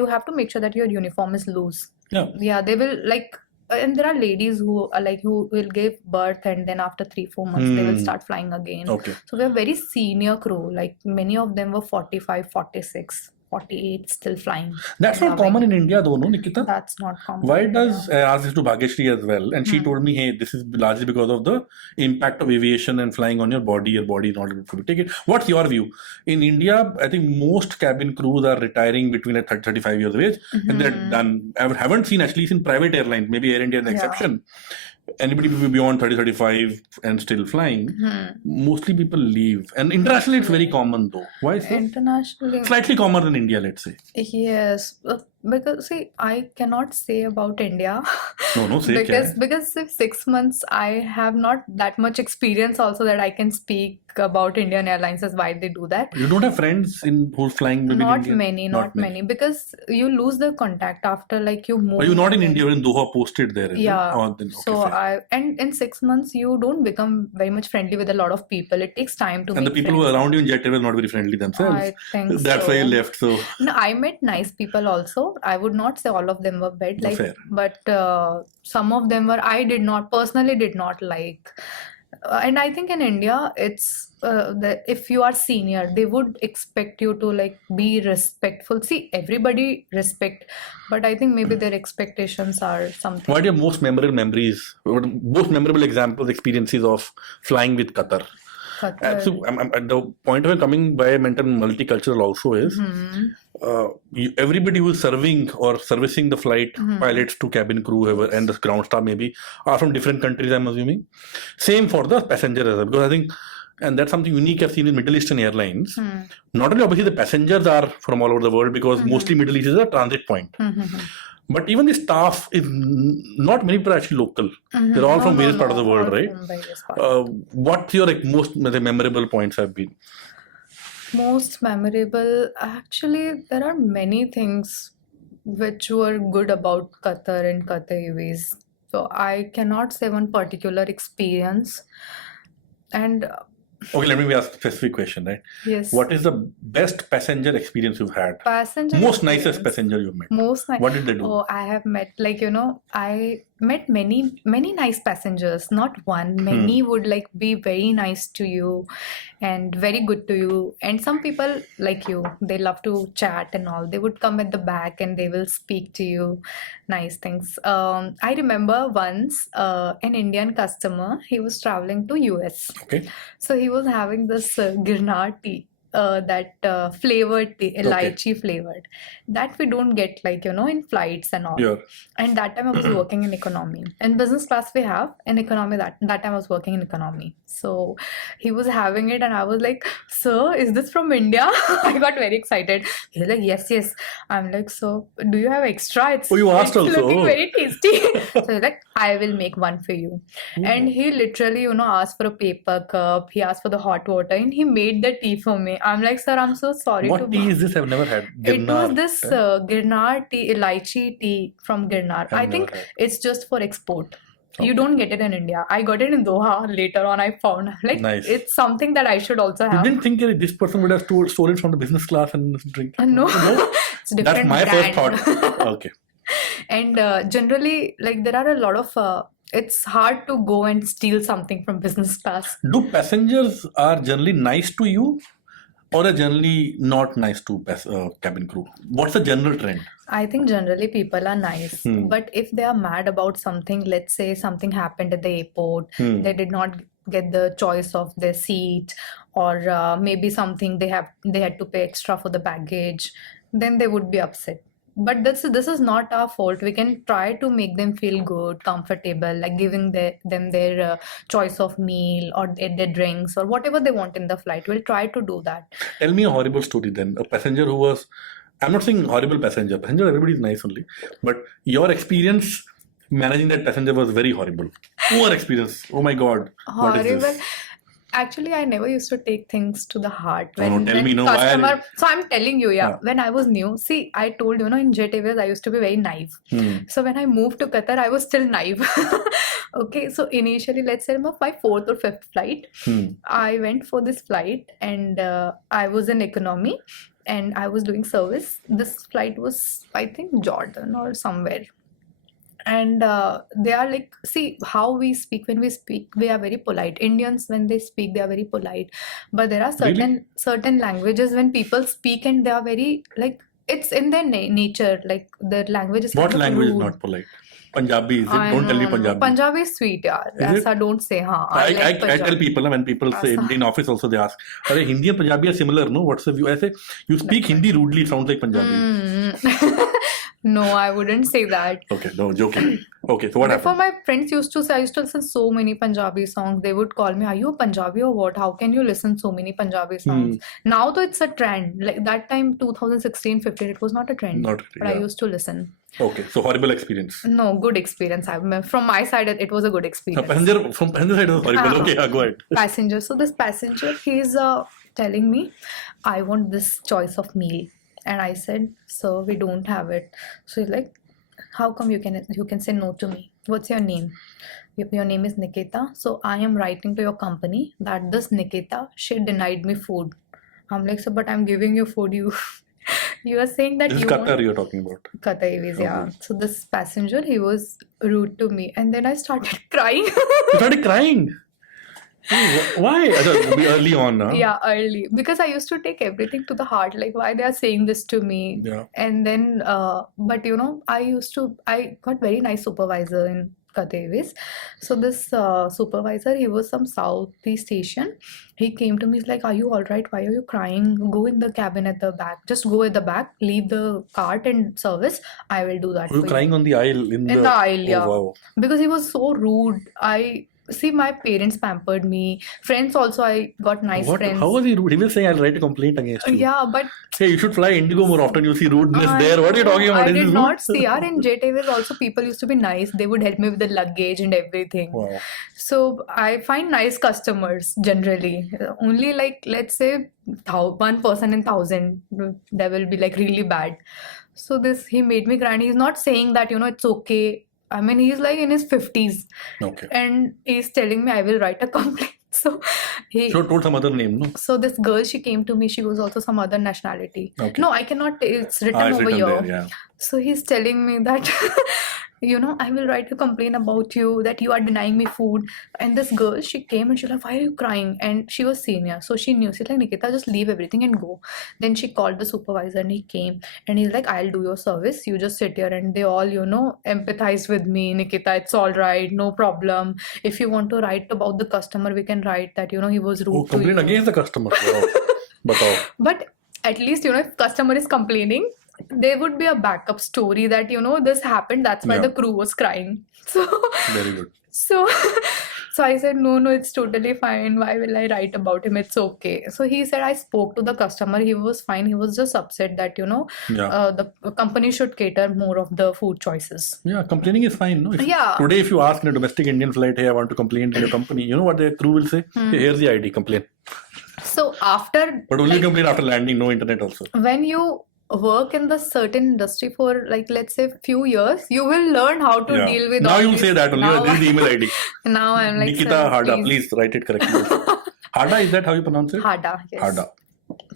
you have to make sure that your uniform is loose. Yeah. Yeah, they will like, and there are ladies who are like who will give birth and then after 3-4 months they will start flying again. Okay. So we're very senior crew. Like many of them were 45, 46, 48 still flying. That's not common in India though, no, Nikita? That's not common. Why in does India. I asked this to Bhagyashree as well, and she told me, hey, this is largely because of the impact of aviation and flying on your body. Your body is not able to take it. What's your view? In India, I think most cabin crews are retiring between like 30, 35 years of age, and they're done. I haven't seen, at least in private airlines, maybe Air India is an Yeah. exception. Anybody beyond 30, 35 and still flying, mostly people leave. And internationally, it's very common though. Why so? Internationally, Slightly calmer than India, let's say. yes, because see, I cannot say about India No, say because if 6 months I have not that much experience also that I can speak about Indian Airlines as why they do that. You don't have friends who's flying maybe in Not India? many, not many, because you lose the contact after like you move. Are you not in away. India? You're in Doha, posted there. Is Yeah. It? Oh, then, okay, So fair. and in 6 months you don't become very much friendly with a lot of people. It takes time to And the make people who friends. are around you in Jet Airways are not very friendly themselves. I think That's why you so. left. So No, I met nice people also. I would not say all of them were bad, like, fair. but some of them were. I did not personally did not like. And I think in India, it's that if you are senior, they would expect you to like be respectful. See, everybody respect, but I think maybe their expectations are something. what are your most memorable memories, most memorable examples, experiences of flying with Qatar? Qatar. So I'm at the point of coming by, I mentioned multicultural also is everybody who's serving or servicing the flight, pilots to cabin crew, whoever, and the ground staff maybe are from different countries, I'm assuming. Same for the passenger as well, because I think, and that's something unique I've seen in Middle Eastern airlines. Not only obviously the passengers are from all over the world, because mostly Middle East is a transit point. But even the staff is not many people are actually local. They're all from various parts of the world, all right? from various parts. What your like, most memorable points have been? Most memorable, actually, there are many things which were good about Qatar and Qatar Airways. So I cannot say one particular experience. And Okay, let me ask a specific question, right? yes, What is the best passenger experience you've had? passenger Most nicest experience. passenger you've met? Most nice. What did they do? Oh, I have met, like, I met many nice passengers, not one. Many would like be very nice to you and very good to you. And some people like you, they love to chat and all. They would come at the back and they will speak to you nice things. I remember once an Indian customer, he was traveling to US. Okay. So he was having this Girnar tea. flavored tea, lychee flavored. That we don't get in flights and all. Yeah. And that time I was working in economy. In business class we have, in economy that time I was working in economy. So he was having it and I was like, sir, is this from India? I got very excited. He's like, yes. I'm like, so do you have extra? It's, Oh, you asked it's also. looking very tasty. So he's like, I will make one for you. And he literally, asked for a paper cup. He asked for the hot water and he made the tea for me. I'm like, sir, I'm so sorry. What tea is this? I've never had. It was this Girnar tea, lychee tea from Girnar. I think it's just for export. You don't get it in India. I got it in Doha later on. I found Nice. It's something that I should also You have. didn't think this person would have stole it from the business class and drink? No, it's different. That's my brand. first thought. Okay. And generally, there are a lot of. It's hard to go and steal something from business class. Do passengers are generally nice to you, or are generally not nice to cabin crew? What's the general trend? I think generally people are nice, but if they are mad about something, let's say something happened at the airport, they did not get the choice of their seat, or maybe something they had to pay extra for the baggage, then they would be upset. But this is not our fault. We can try to make them feel good, comfortable, like giving them their choice of meal or their drinks or whatever they want in the flight. We'll try to do that. Tell me a horrible story then. A passenger who was, I'm not saying horrible passenger. Passenger, everybody is nice only. But your experience managing that passenger was very horrible. Poor experience. Oh my God. What is Horrible. this? Actually, I never used to take things to the heart. Tell me, why? So I'm telling you, when I was new, see, I told in Jet Airways, I used to be very naive. So when I moved to Qatar, I was still naive. Okay, so initially, let's say my fourth or fifth flight, I went for this flight and I was in economy and I was doing service. This flight was, I think, Jordan or somewhere. And they are like, see how we speak. When we speak, we are very polite. Indians, when they speak, they are very polite. But there are certain languages when people speak and they are very it's in their nature. Like their language is What kind of language rude. is not polite? Punjabi is it? Don't tell me Punjabi. Punjabi is sweet, yaar. Aisa don't say, I tell people when people say in office also they ask, "Are Hindi and Punjabi are similar? No, what's the view?" I say, "You speak Hindi rudely. It sounds like Punjabi." No, I wouldn't say that. Okay, no, joking. Okay, so what Before happened? my friends used to say, I used to listen so many Punjabi songs. They would call me, are you a Punjabi or what? How can you listen so many Punjabi songs? Now though it's a trend. Like that time, 2016, 15, it was not a trend. Not really, but I used to listen. Okay, so horrible experience. No, good experience. From my side, it was a good experience. From passenger side it was horrible. Okay, go ahead. Passenger. So this passenger, he's telling me, I want this choice of meal. And I said, so we don't have it. So he's like, how come you can say no to me? What's your name? Your name is Nikita. So I am writing to your company that this Nikita, she denied me food. I'm like, so but I'm giving you food. You are saying that This you is Qatar want... you're talking about. Qatar Airways, yeah. So this passenger, he was rude to me. And then I started crying. You started crying? Why? Early on, huh? Yeah, early. Because I used to take everything to the heart, like why they are saying this to me. Yeah. And then, but I got very nice supervisor in Qatar Airways. So this supervisor, he was some Southeast Asian. He came to me, he's like, are you all right? Why are you crying? Go in the cabin at the back. Just go at the back, leave the cart and service. I will do that Were you for crying on the aisle? In the aisle, yeah. Oh, wow. Because he was so rude. See, my parents pampered me. Friends also, I got nice friends. How was he rude? He will say, I'll write a complaint against you. Yeah, but... Hey, you should fly Indigo more often. You'll see rudeness there. What are you talking about? I did not see. In Jet Airways also, people used to be nice. They would help me with the luggage and everything. Wow. So, I find nice customers generally. Only let's say, 1 person in 1,000, they will be really bad. So, he made me cry. And he's not saying that, it's okay. I mean, he's in his 50s. Okay. And he's telling me I will write a complaint. So he told some other name, no? So this girl, she came to me. She was also some other nationality. Okay. No, I cannot. It's written over here. There, yeah. So he's telling me that, I will write a complaint about you, that you are denying me food. And this girl, she came and she was like, why are you crying? And she was senior. So she knew. She's like, Nikita, just leave everything and go. Then she called the supervisor and he came. And he's like, I'll do your service. You just sit here. And they all, empathized with me. Nikita, it's all right. No problem. If you want to write about the customer, we can write that, he was rude to you. Complaint against the customer. Wow. Batao. But at least, if customer is complaining, there would be a backup story that, this happened. That's why Yeah. the crew was crying. So, Very good. so, so I said, no, it's totally fine. Why will I write about him? It's okay. So he said, I spoke to the customer. He was fine. He was just upset that, Yeah. the company should cater more of the food choices. Yeah, complaining is fine. No? Yeah. Today, if you ask in a domestic Indian flight, hey, I want to complain to your company, you know what the crew will say? Hey, here's the ID, complain. So after, But only complain after landing, no internet also. when you work in the certain industry for let's say few years, you will learn how to Yeah. deal with Now all you'll these. say that only. Now, This is the email ID. now I'm like, Nikita sir, Hada, please write it correctly. Hada, is that how you pronounce it? Hada, yes. Hada.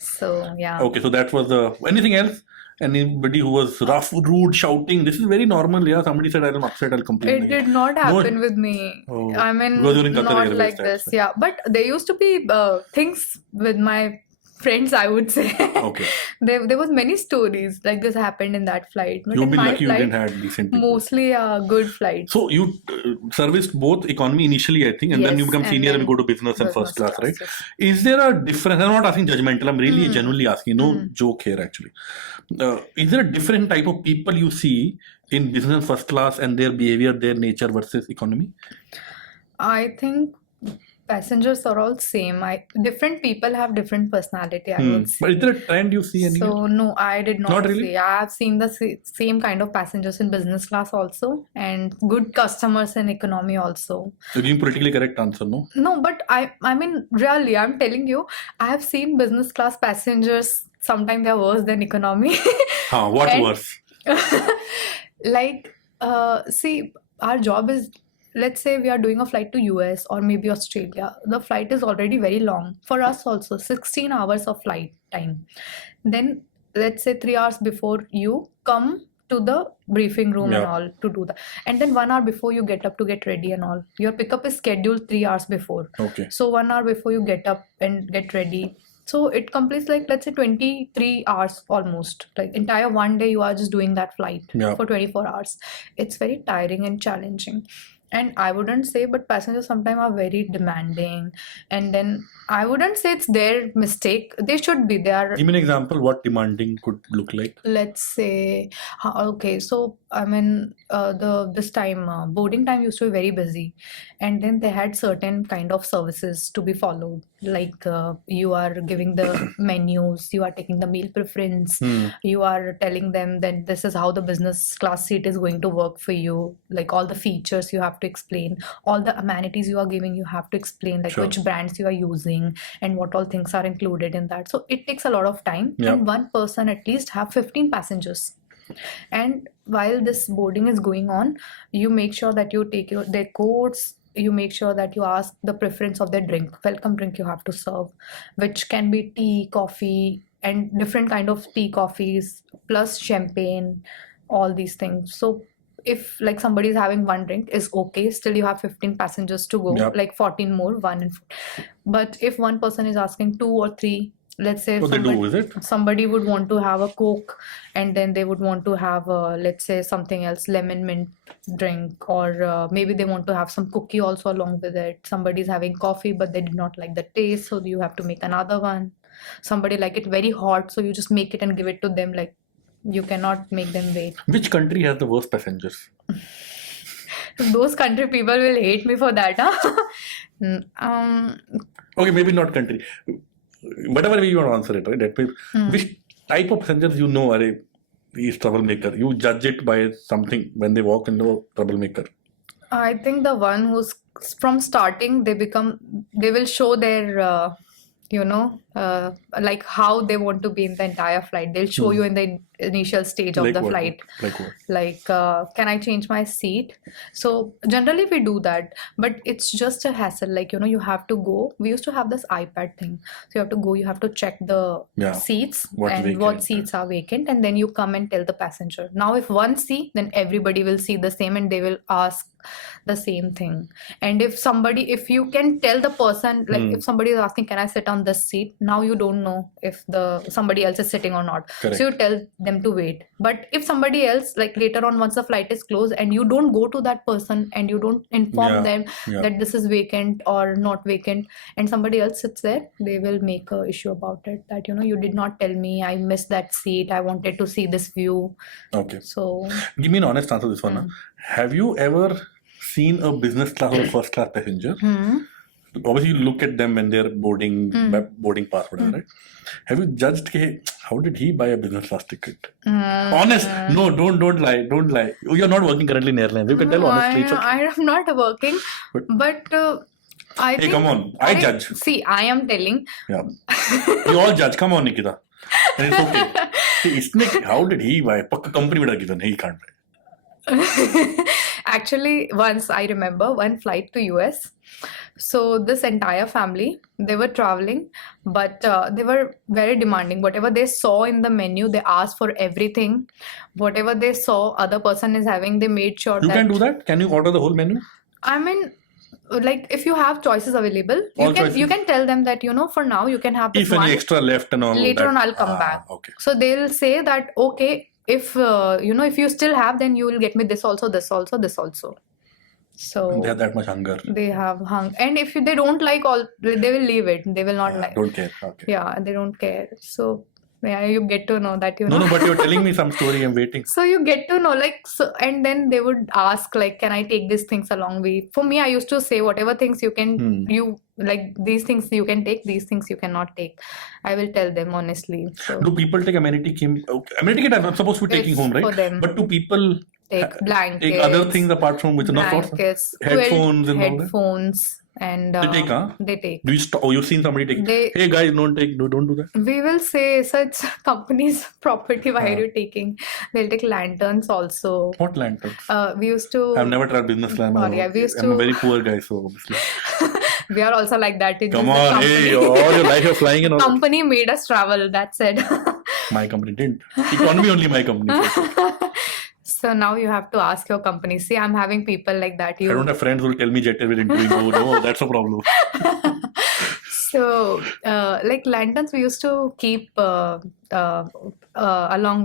So yeah. Okay, so that was the. Anything else? Anybody who was rough, rude, shouting? This is very normal. Yeah, somebody said I'm upset, I'll complain. It did not happen with me. Oh, I mean, because you're in Qatar not Airways, like that's this. Yeah, but there used to be things with my friends, I would say. Okay. There was many stories like this happened in that flight. But You've in been my lucky you flight, didn't have decent people. mostly a good flight. So you serviced both economy initially, I think, and then you Yes, become and senior and then go to business and business first class, right? yes. Is there a difference? I'm not asking judgmental. I'm really genuinely asking. No joke here, actually. Is there a different type of people you see in business first class and their behavior, their nature versus economy? I think passengers are all same. Different people have different personality, I would say. But is there a trend you see anywhere? So no, I did not Not really? see. I have seen the same kind of passengers in business class also, and good customers in economy also. So giving politically correct answer, no? No, but I mean, really, I'm telling you, I have seen business class passengers. Sometimes they're worse than economy. What's And- worse? Like, see, our job is, let's say we are doing a flight to US or maybe Australia. The flight is already very long. For us also, 16 hours of flight time. Then let's say 3 hours before you come to the briefing room and Yeah. all to do that. And then 1 hour before you get up to get ready and all. Your pickup is scheduled 3 hours before. Okay. So 1 hour before you get up and get ready. So it completes like, let's say 23 hours almost. Like entire one day you are just doing that flight Yeah. for 24 hours. It's very tiring and challenging. And I wouldn't say, but passengers sometimes are very demanding. And then I wouldn't say it's their mistake. They should be. They are, Give me an example what demanding could look like. let's say, okay, so I mean, this time boarding time used to be very busy, and then they had certain kind of services to be followed, like you are giving the menus, you are taking the meal preference, you are telling them that this is how the business class seat is going to work for you, like all the features you have to explain, all the amenities you are giving, you have to explain, like Sure. which brands you are using and what all things are included in that. So it takes a lot of time, Yeah. and one person at least have 15 passengers. And while this boarding is going on, you make sure that you take their codes, you make sure that you ask the preference of their drink, welcome drink you have to serve, which can be tea, coffee, and different kind of tea, coffees, plus champagne, all these things. So if like somebody is having one drink is okay, still you have 15 passengers to go, Yep. like 14 more, 1 and 4. But if one person is asking 2 or 3, let's say What they do, is it? somebody would want to have a Coke, and then they would want to have let's say something else, lemon mint drink, or maybe they want to have some cookie also along with it. Somebody's having coffee but they did not like the taste, so you have to make another one. Somebody like it very hot, so you just make it and give it to them. Like, you cannot make them wait. Which country has the worst passengers? Those country people will hate me for that, huh? Okay, maybe not country. Whatever way you want to answer it, right? That means which type of passengers you know are is troublemaker? You judge it by something when they walk in the troublemaker. I think the one who's from starting, they will show their, like how they want to be in the entire flight. They'll show you in the initial stage of Like the what? flight. Like what? Like, can I change my seat? So generally we do that, but it's just a hassle. Like, you have to go. We used to have this iPad thing. So you have to go, you have to check the Yeah. seats What's and vacant. what seats are vacant, and then you come and tell the passenger. Now, if one see, then everybody will see the same, and they will ask the same thing. And if you can tell the person, like if somebody is asking, can I sit on this seat? Now you don't know if somebody else is sitting or not. Correct. So you tell them to wait. But if somebody else, like later on, once the flight is closed and you don't go to that person and you don't inform them that this is vacant or not vacant, and somebody else sits there, they will make a issue about it that, you did not tell me, I missed that seat, I wanted to see this view. Okay. So give me an honest answer to this one. Huh? Have you ever seen a business class or a first class passenger? Obviously, you look at them when they're boarding pass, whatever, right? Have you judged how did he buy a business class ticket? Honest. No, don't lie. You're not working currently in airlines. You can tell honestly. I am not working, but I think... come on. I judge. See, I am telling. Yeah. You all judge. Come on, Nikita. And it's okay. See, how did he buy? Pakka company would have given. He can't buy. Actually, once I remember one flight to US. So this entire family, they were traveling, but they were very demanding. Whatever they saw in the menu, they asked for everything. Whatever they saw other person is having, they made sure you can do that? Can you order the whole menu? I mean, like if you have choices available, you can tell them that, for now you can have this if any extra left and all later that. On I'll come back. Okay. So they'll say that, okay, if if you still have, then you will get me this also, this also, this also. So and they have that much hunger. They have hunger, and if they don't like all, they will leave it. They will not like. Don't care. Okay. Yeah, they don't care. So yeah, you get to know that No, but you're telling me some story. I'm waiting. So you get to know, like, so, and then they would ask, like, can I take these things along with? For me, I used to say, whatever things you can, like these things you can take, these things you cannot take. I will tell them honestly. So do people take amenity kit? Amenity kit I'm not supposed to be taking home, right? For them. But do people take blankets, take other things apart from which are not blankets, headphones and all that? Headphones. And they take, huh? They take. Do you you've seen somebody take? Hey guys, don't do that. We will say such companies' property. Why are you taking? They'll take lanterns also. What lanterns? We used to. I've never tried business class. I'm a very poor guy, so obviously. We are also like that. Come on, hey, all your life you're flying and all. Company made us travel. That's it. My company didn't. Economy only my company. So now you have to ask your company. See, I'm having people like that. I don't have friends who will tell me jet airway interviewing. Oh, no, that's a problem. So, like lanterns, we used to keep along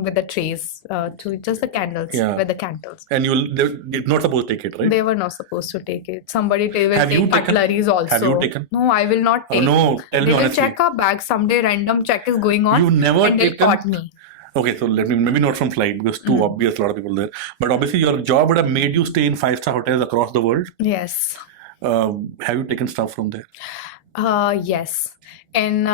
with the trays to just the candles, with the candles. And they're not supposed to take it, right? They were not supposed to take it. Somebody will take cutleries also. Have you taken? No, I will not take. No, tell me honestly. They will check our bag someday. Random check is going on. You never and they caught me. Okay, so maybe not from flight because too obvious, a lot of people there. But obviously your job would have made you stay in 5-star hotels across the world. Yes. Have you taken stuff from there? Yes. And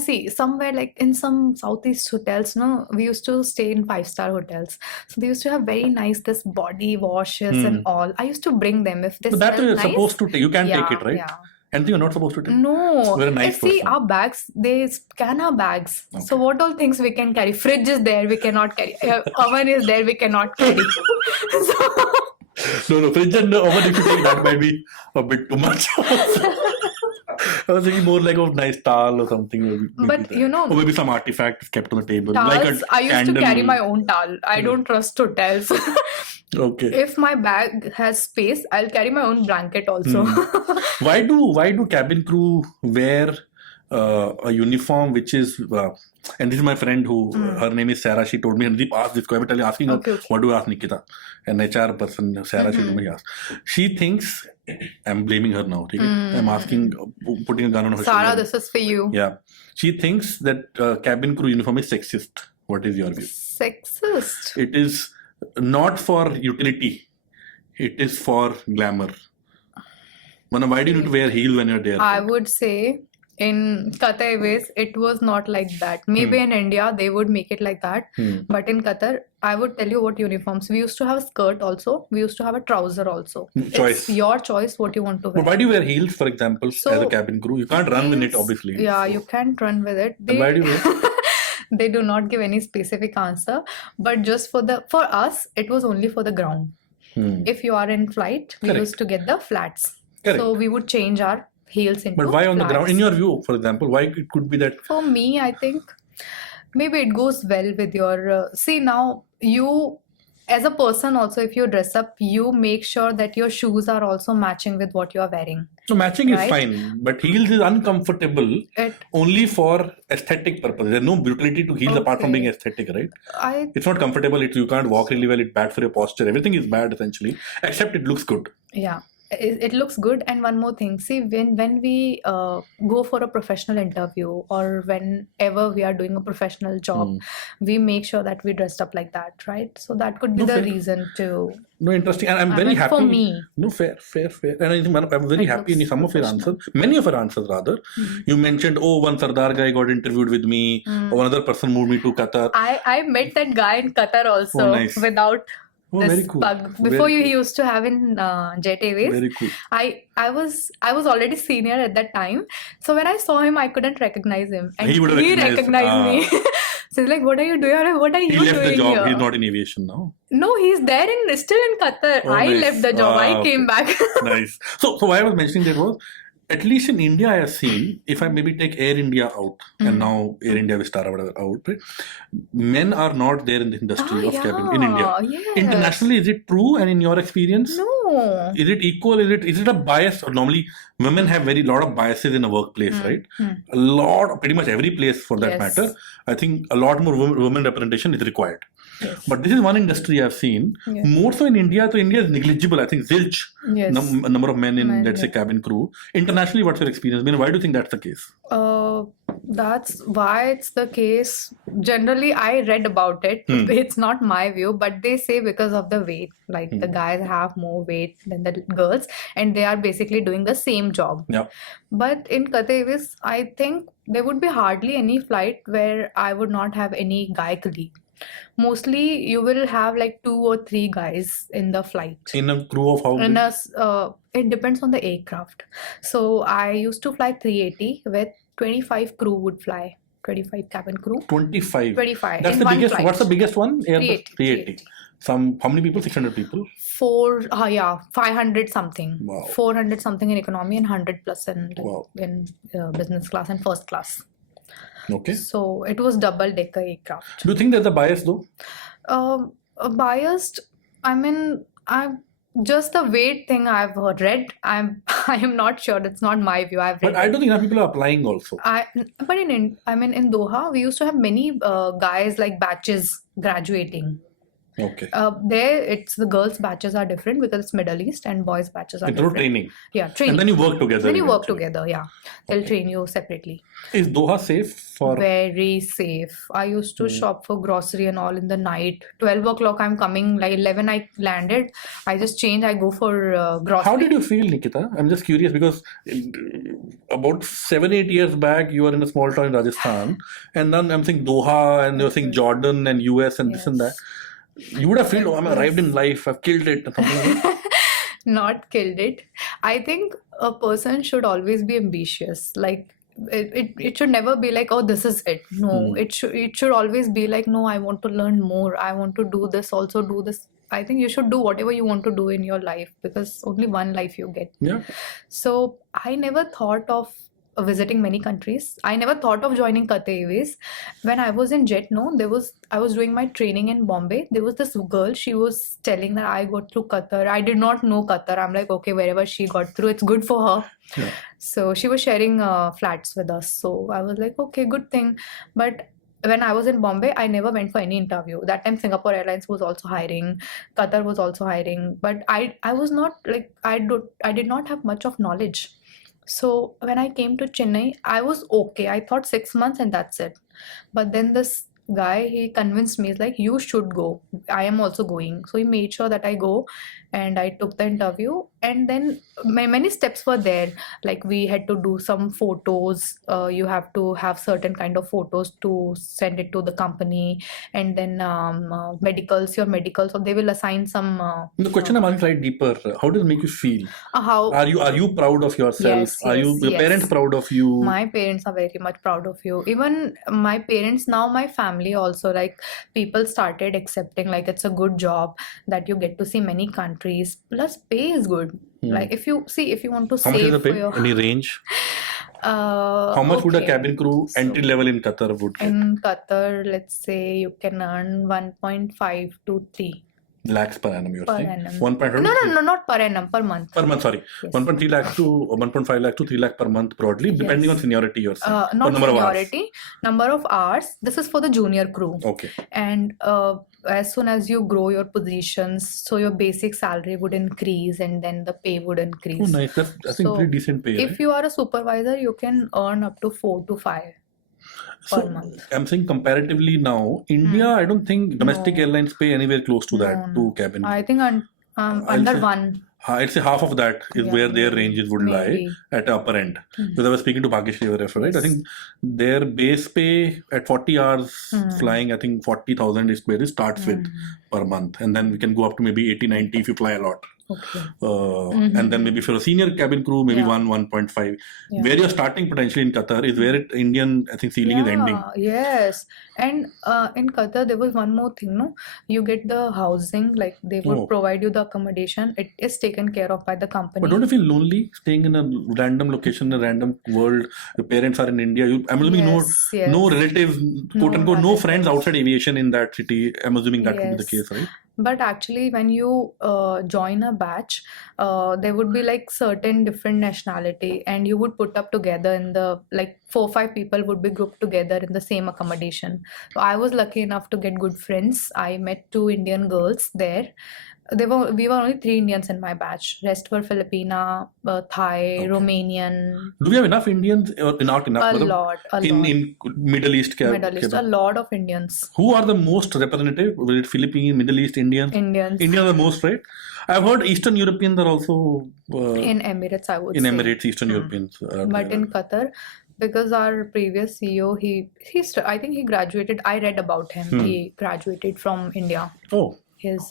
see, somewhere like in some Southeast hotels, we used to stay in 5-star hotels. So they used to have very nice this body washes and all. I used to bring them if they smell nice. That you're supposed to take. You can take it, right? Yeah. Anything you're not supposed to take? No. We're a nice see, our bags, they scan our bags. Okay. So what all things we can carry? Fridge is there, we cannot carry. Oven is there, we cannot carry. No, fridge and oven, if you take that might be a bit too much. I was thinking more like a nice towel or something. Maybe but or maybe some artifact is kept on the table. Towels, like I used to carry my own towel. I don't trust hotels. Okay. If my bag has space, I'll carry my own blanket also. Why do cabin crew wear a uniform which is and this is my friend who her name is Sarah. She told me, and Deep asked this question, asking her, what do you ask Nikita? An HR person, Sarah, she told me, asked. She thinks, I'm blaming her now. I'm asking, putting a gun on her Sarah, shoulder. this is for you. Yeah. She thinks that cabin crew uniform is sexist. What is your view? Sexist? It is not for utility. It is for glamour. Why do you need to wear heels when you're there? I would say in Qatar Airways, it was not like that. Maybe in India, they would make it like that. But in Qatar, I would tell you what uniforms. We used to have a skirt also. We used to have a trouser also. Choice. It's your choice what you want to wear. But why do you wear heels, for example, as a cabin crew? You can't run with it, obviously. Yeah, you can't run with it. Why do you wear? They do not give any specific answer. But just for us, it was only for the ground. If you are in flight, we used to get the flats. Correct. So we would change our heels into But why on flats. the ground? In your view, for example, why it could be that? For me, I think maybe it goes well with your... see now, you as a person also, if you dress up, you make sure that your shoes are also matching with what you are wearing. So matching is Right. fine, but heels is uncomfortable It only for aesthetic purpose. There's no utility to heels apart from Okay. being aesthetic, right? I It's not comfortable. You can't walk really well. It's bad for your posture. Everything is bad essentially, except it looks good. Yeah, it looks good. And one more thing, see, when we go for a professional interview, or whenever we are doing a professional job, Hmm. we make sure that we dressed up like that, right? So that could be No, the fair. reason to, No, interesting. And I'm I very mean, happy. for me, No, fair. And I'm very it happy in looks some of your professional. answers, many of your answers rather. Mhm. You mentioned, oh, one Sardar guy got interviewed with me, Mm. or another person moved me to Qatar. I met that guy in Qatar also, Oh, nice. without Oh, this very cool. bug. Very Before he cool. used to have in Jet Airways. Very cool. I was already senior at that time, so when I saw him, I couldn't recognize him, and He would have recognized me. So he's like, "What are you doing? I'm like, what are He you left the doing job. here?" He's not in aviation now. No, he's there still in Qatar. Oh, I nice. left the job. I Ah, came okay. back. Nice. So why I was mentioning that was, at least in India, I have seen, if I maybe take Air India out, and now Air India, Vistara, whatever, out, right? Men are not there in the industry of cabin in India. Yes. Internationally, is it true? And in your experience, No. is it equal? Is it a bias? Or normally, women have very lot of biases in a workplace, right? A lot, pretty much every place for that Yes. matter. I think a lot more women representation is required. Yes. But this is one industry I've seen. Yeah. More so in India, so India is negligible. I think zilch Yes. number of men in, Men, let's say, yeah. cabin crew. Internationally, what's your experience? I mean, why do you think that's the case? That's why it's the case. Generally, I read about it. It's not my view, but they say because of the weight. Like the guys have more weight than the girls, and they are basically doing the same job. Yeah. But in Qatar Airways, I think there would be hardly any flight where I would not have any guy colleague. Mostly, you will have like 2 or 3 guys in the flight. In a crew of how In big? it depends on the aircraft. So I used to fly 380, where 25 crew would fly. 25 cabin crew. 25. 25 That's in the one biggest. flight. What's the biggest one? Airbus 380. How many people? 600 people. 500 something. Wow. 400 something in economy and 100 plus in Wow. business class and first class. Okay. So it was double decker aircraft. Do you think there's a bias though? Biased. I mean, I'm just the weight thing I've read. I am not sure. It's not my view. I've read. But I don't think enough people are applying also. But in Doha, we used to have many guys like batches graduating. Okay. There, it's the girls' batches are different because it's Middle East, and boys' batches are Through different. training. Yeah, training. And then you work together. Then you work eventually. together. Yeah, they'll train you separately. Is Doha safe for? Very safe. I used to shop for grocery and all in the night. 12 o'clock, I'm coming. Like 11, I landed. I just change. I go for grocery. How did you feel, Nikita? I'm just curious because about 7-8 years back, you were in a small town in Rajasthan, and then I'm saying Doha, and you're saying Jordan and US and this and that. You would have felt, oh, I'm arrived in life, I've killed it, or something like that. Not killed it. I think a person should always be ambitious. Like it should never be like, oh, this is it. No, it should always be like, no, I want to learn more. I want to do this, also do this. I think you should do whatever you want to do in your life because only one life you get. Yeah. So I never thought of visiting many countries. I never thought of joining Qatar Airways. When I was in Jet, I was doing my training in Bombay. There was this girl, she was telling that I got through Qatar. I did not know Qatar. I'm like, okay, wherever she got through, it's good for her. Yeah. So she was sharing flats with us. So I was like, okay, good thing. But when I was in Bombay, I never went for any interview. That time Singapore Airlines was also hiring, Qatar was also hiring. But I was not like, I did not have much of knowledge. So when I came to Chennai, I was okay. I thought 6 months and that's it. But then this guy, he convinced me, he's like, you should go. I am also going. So he made sure that I go and I took the interview. And then many steps were there. Like we had to do some photos. You have to have certain kind of photos to send it to the company. And then medicals, your medicals, so they will assign some... The question I'm asking slightly deeper, how does it make you feel? how Are you proud of yourself? Yes, Are your yes. parents proud of you? My parents are very much proud of you. Even my parents, now my family also, like people started accepting like it's a good job that you get to see many countries. Plus pay is good. Like if you want to How much is save the for pay? your... Any range? How much would a okay. cabin crew entry level in Qatar would get? In Qatar, let's say you can earn 1.5 to 3. lakhs per annum, you're per saying? annum. 1.5 No, not per annum, per month. per month, sorry. Yes. 1.3 lakh to 1.5 lakh to 3 lakh per month broadly, depending on Yes. seniority, you're saying. Not or number of hours. seniority, number of hours. This is for the junior crew. Okay. And as soon as you grow your positions, so your basic salary would increase and then the pay would increase. Oh, nice. That's, I think, So, pretty decent pay, if right? you are a supervisor, you can earn up to 4 to 5 per So, month. I'm saying comparatively now, India, I don't think domestic No. airlines pay anywhere close to that, No, to no. cabin I crew. think under say- 1. I'd say half of that is Yeah, where their maybe. ranges would lie Maybe. at the upper end. Because I was speaking to Bhagyashree over right? I Yes. think their base pay at 40 hours flying, I think 40,000 is where it starts with per month. And then we can go up to maybe 80, 90 if you fly a lot. Okay. And then maybe for a senior cabin crew, maybe Yeah. 1.5. Yeah. Where you're starting potentially in Qatar is where Indian, I think, ceiling is ending. Yes. And in Qatar, there was one more thing, no? You get the housing, like they would Oh. provide you the accommodation. It is taken care of by the company. But don't you feel lonely staying in a random location, a random world? Your parents are in India. I'm assuming Yes, no relatives, quote No unquote, no friends relatives. outside aviation in that city. I'm assuming that would be the Yes. case, right? But actually, when you join a batch, there would be like certain different nationality, and you would put up together in the like 4 or 5 people would be grouped together in the same accommodation. So I was lucky enough to get good friends. I met 2 Indian girls there. We were only 3 Indians in my batch. Rest were Filipina, Thai, Okay. Romanian. Do we have enough Indians or not enough? A Matlab, lot. in Middle East, Middle East, a cabin. lot of Indians. Who are the most representative? Was it Philippine, Middle East, Indians? Indians. Indians are the most, right? I've heard Eastern Europeans are also In Emirates, I would in say. Emirates, Eastern Europeans. But in Qatar, because our previous CEO, I think he graduated. I read about him. He graduated from India. Oh, His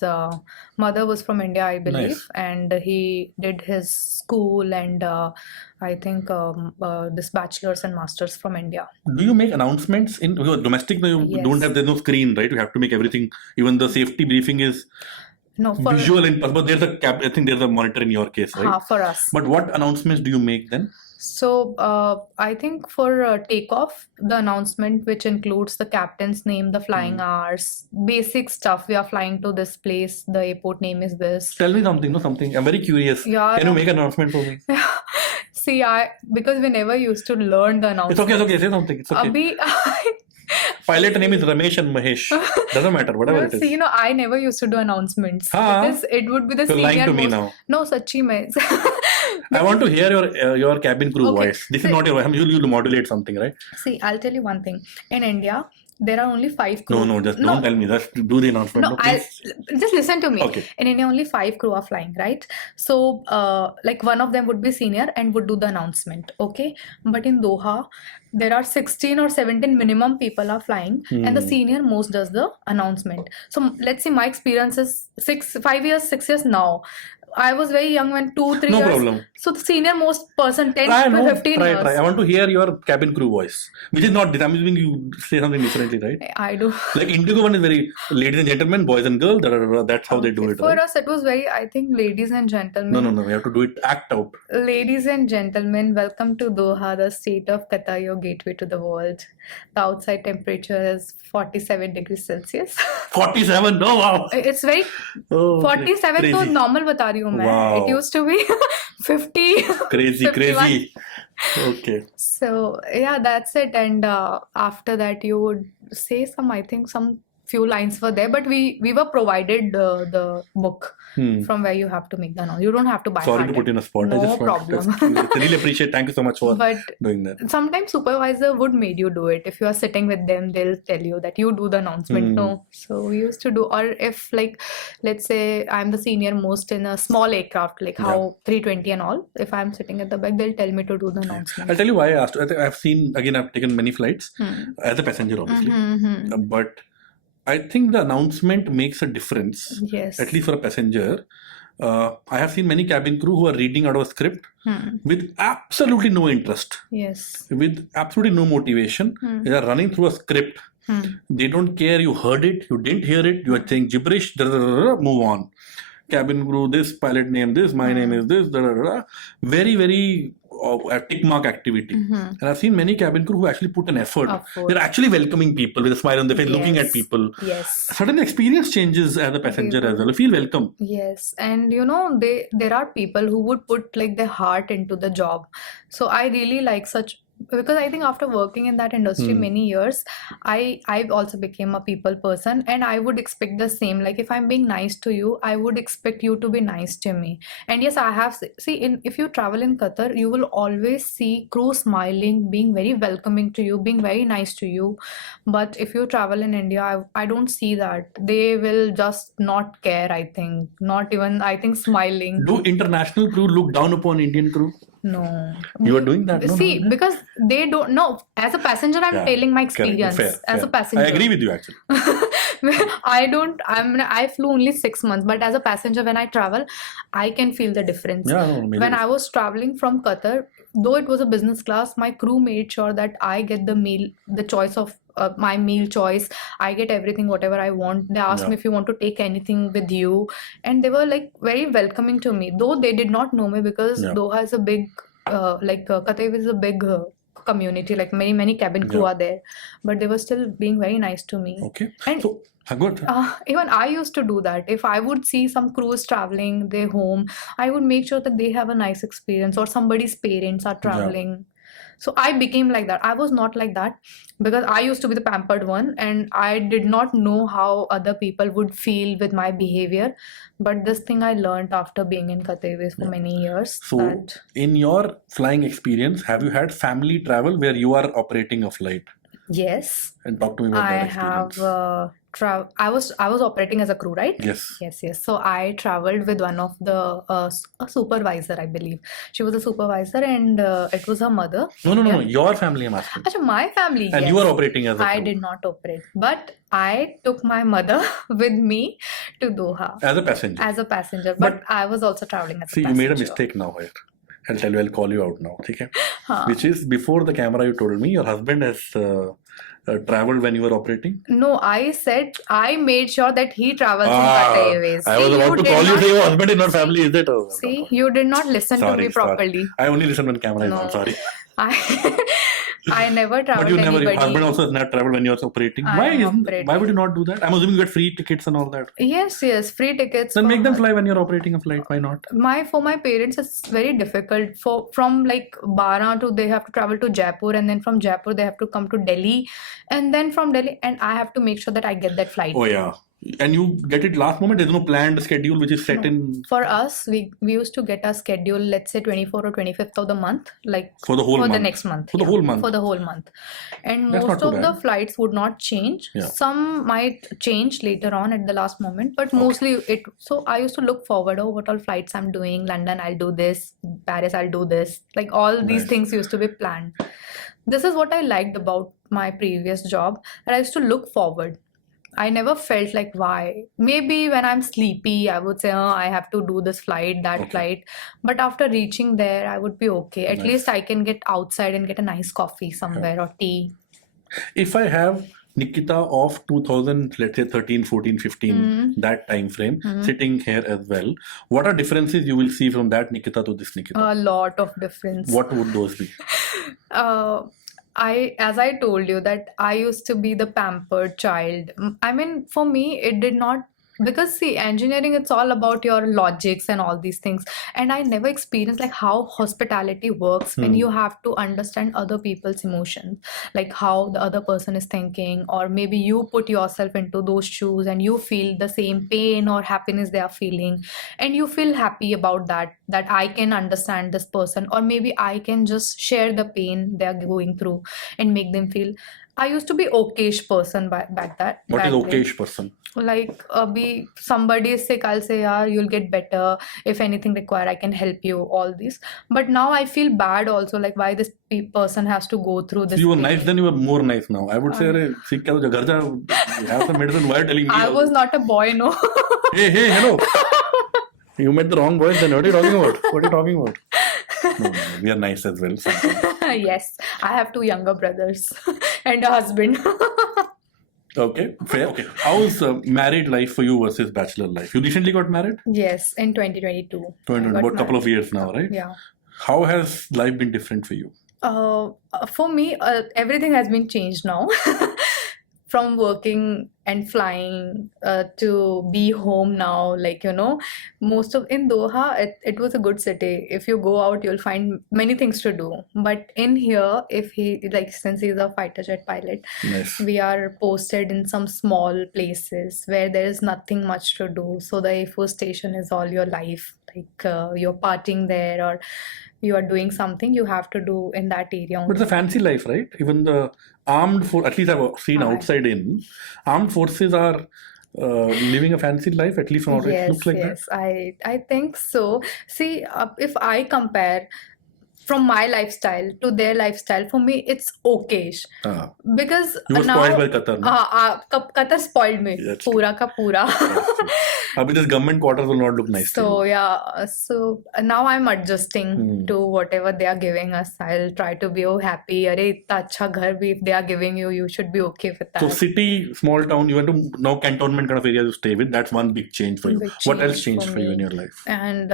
mother was from India, I believe, Nice. and he did his school and I think this bachelor's and master's from India. do you make announcements in because domestic? You Yes. don't have, there's no screen, right? You have to make everything. Even the safety briefing is No, for visual in person. But there's a I think there's a monitor in your case, right? for us. But what announcements do you make then? So I think for takeoff, the announcement which includes the captain's name, the flying hours, basic stuff. We are flying to this place. The airport name is this. Tell me something. No, something. I'm very curious. Yeah. Can you make an announcement for me? See, because we never used to learn the announcement. It's okay. It's okay. Say something. It's okay. Abhi, Pilot name is Ramesh and Mahesh. Doesn't matter. Whatever it is. see, I never used to do announcements. Haan. Because it would be the You're lying senior to me most. now. No, sachi mein. I want to hear your cabin crew Okay. voice. This is not your voice. You'll modulate something, right? See, I'll tell you one thing. In India, there are only 5 crew. No, just don't tell me. Just do the announcement. No, Please. just listen to me. Okay. In India, only 5 crew are flying, right? So, like one of them would be senior and would do the announcement, okay? But in Doha, there are 16 or 17 minimum people are flying, and the senior most does the announcement. So, let's say my experience is 6 years now. I was very young when 2-3 No years. problem. So the senior most person 10 Try, to no, 15 try, years. try. I want to hear your cabin crew voice, which is not this. I'm assuming you say something differently, right? I do. Like Indigo one is very ladies and gentlemen, boys and girls. That's how they do it. For Right? us, it was very, I think, ladies and gentlemen. No. We have to do it. Act out. Ladies and gentlemen, welcome to Doha, the state of Qatar, your gateway to the world. The outside temperature is 47 degrees Celsius. 47. No, wow. It's very Oh, 47 तो crazy. normal बता रही हूँ मैं. Wow. It used to be 50. Crazy. 51. Okay. So yeah, that's it. And after that, you would say some few lines were there, but we were provided the book from where you have to make the announcement. You don't have to buy. Sorry to put you in a spot. No I just problem. really appreciate. Thank you so much for But doing that. sometimes supervisor would made you do it. If you are sitting with them, they'll tell you that you do the announcement. No, so we used to do. Or if like, let's say I'm the senior most in a small aircraft, like how 320 and all. If I'm sitting at the back, they'll tell me to do the announcement. I'll tell you why I asked. I think I've seen, again, I've taken many flights as a passenger, obviously. But I think the announcement makes a difference, Yes. at least for a passenger. I have seen many cabin crew who are reading out of a script with absolutely no interest, Yes. with absolutely no motivation. They are running through a script. They don't care you heard it, you didn't hear it, you are saying gibberish, move on. Cabin crew, this, pilot name, this, my name is this, very, very a tick mark activity. Mhm. And I've seen many cabin crew who actually put an effort. Effort. They're actually welcoming people with a smile on their face, looking at Yes. people. Yes. Suddenly experience changes as a passenger as well. You feel welcome. Yes, and there are people who would put like their heart into the job. So I really like such, because I think after working in that industry many years, I also became a people person, and I would expect the same. Like if I'm being nice to you, I would expect you to be nice to me. And yes, I have if you travel in Qatar, you will always see crew smiling, being very welcoming to you, being very nice to you. But if you travel in India, I don't see that. They will just not care, I think. Not even, I think, smiling. Do international crew look down upon Indian crew? No. You are doing that? No, See, no. because they don't know. As a passenger, I'm Yeah, telling my correct. experience. Fair, As fair. a passenger. I agree with you actually. I flew only 6 months, but as a passenger, when I travel, I can feel the difference. Yeah, no, maybe. When I was traveling from Qatar, though it was a business class, my crew made sure that I get the meal, the choice of my meal choice. I get everything, whatever I want. They asked me if you want to take anything with you, and they were like very welcoming to me. Though they did not know me, because Doha is a big, Qatar is a big community. Like many cabin crew are there, but they were still being very nice to me. Okay. And so, good. even I used to do that. If I would see some crews traveling their home, I would make sure that they have a nice experience, or somebody's parents are traveling. So I became like that. I was not like that, because I used to be the pampered one, and I did not know how other people would feel with my behavior. But this thing I learned after being in Qatar Airways for many years. So, in your flying experience, have you had family travel where you are operating a flight? Yes. And talk to me about that experience. I was operating as a crew, right? Yes. So I traveled with one of the a supervisor, I believe. She was a supervisor, and it was her mother. No. Your family, I'm asking. Achha, my family. And you are operating as a crew. I did not operate, but I took my mother with me to Doha As a passenger. as a passenger. But I was also traveling as a See, passenger. you made a mistake now here. I'll tell you, I'll call you out now. Okay? Which is, before the camera you told me, your husband has traveled when you were operating? No, I said I made sure that he travels in Qatar Airways. I was about to call you, say your husband in your family, is it? See, you did not listen to me properly. I only listen when camera is on, sorry. I never traveled But anybody. your husband also has not traveled when you were operating. Why would you not do that? I'm assuming you get free tickets and all that. Yes, free tickets. Then make them fly when you're operating a flight. Why not? For my parents, it's very difficult. From like Bara to, they have to travel to Jaipur, and then from Jaipur they have to come to Delhi, and then from Delhi, and I have to make sure that I get that flight. Oh yeah. And you get it last moment. There's no planned schedule which is set in. For us, we used to get our schedule, let's say 24th or 25th of the month, like for the whole month. The next month. For the whole month. For the whole month. And That's most of the flights would not change. Yeah. Some might change later on at the last moment, but mostly it. So I used to look forward, what all flights I'm doing. London, I'll do this. Paris, I'll do this. Like all these things used to be planned. This is what I liked about my previous job, that I used to look forward. I never felt like why. Maybe when I'm sleepy, I would say, I have to do this flight, that flight. But after reaching there, I would be okay. At least I can get outside and get a nice coffee somewhere or tea. If I have Nikita of 2000, let's say 13, 14, 15, that time frame, sitting here as well, what are differences you will see from that Nikita to this Nikita? A lot of difference. What would those be? As I told you, that I used to be the pampered child. I mean, for me, it did not, because see, engineering, it's all about your logics and all these things, and I never experienced like how hospitality works when you have to understand other people's emotions, like how the other person is thinking, or maybe you put yourself into those shoes and you feel the same pain or happiness they are feeling, and you feel happy about that I can understand this person, or maybe I can just share the pain they are going through and make them feel. I used to be okayish person back that. What is okayish person? Like be somebody is sick, I'll say, yeah, you'll get better. If anything required, I can help you. All this. But now I feel bad also, like why this person has to go through this. You were nice then, you were more nice now. I would say, you have some medicine. Why are you telling me? I was not a boy, no. Hey, hello. You met the wrong voice then. What are you talking about? No, we are nice as well. Yes, I have 2 younger brothers and a husband. Okay, fair. Okay, how's married life for you versus bachelor life? You recently got married? Yes, in 2022. About a couple of years now, right? Yeah. How has life been different for you? For me, everything has been changed now. From working and flying to be home now, like most of in Doha, it was a good city. If you go out, you'll find many things to do. But in here, if he like since he's a fighter jet pilot, Nice. we are posted in some small places where there is nothing much to do. So the Air Force station is all your life. Like you're partying there or you are doing something you have to do in that area But it's a only. fancy life, right? Even the armed force, at least I've seen Hi. outside in, armed forces are living a fancy life, at least from outside. It looks like Yes, I think so. See, if I compare from my lifestyle to their lifestyle, for me it's okayish that. because You were spoiled now by Qatar, no? Qatar spoiled me That's true. pura ka pura. That's true. Abhi this government quarters will not look nice to So you. yeah, so now I'm adjusting to whatever they are giving us. I'll try to be happy. Arey, itna acha ghar bhi if they are giving you, you should be okay with So that. city, small town, you went to now cantonment kind of area to stay with. That's one big change for you. Big What else change changed for for you in me. your life? And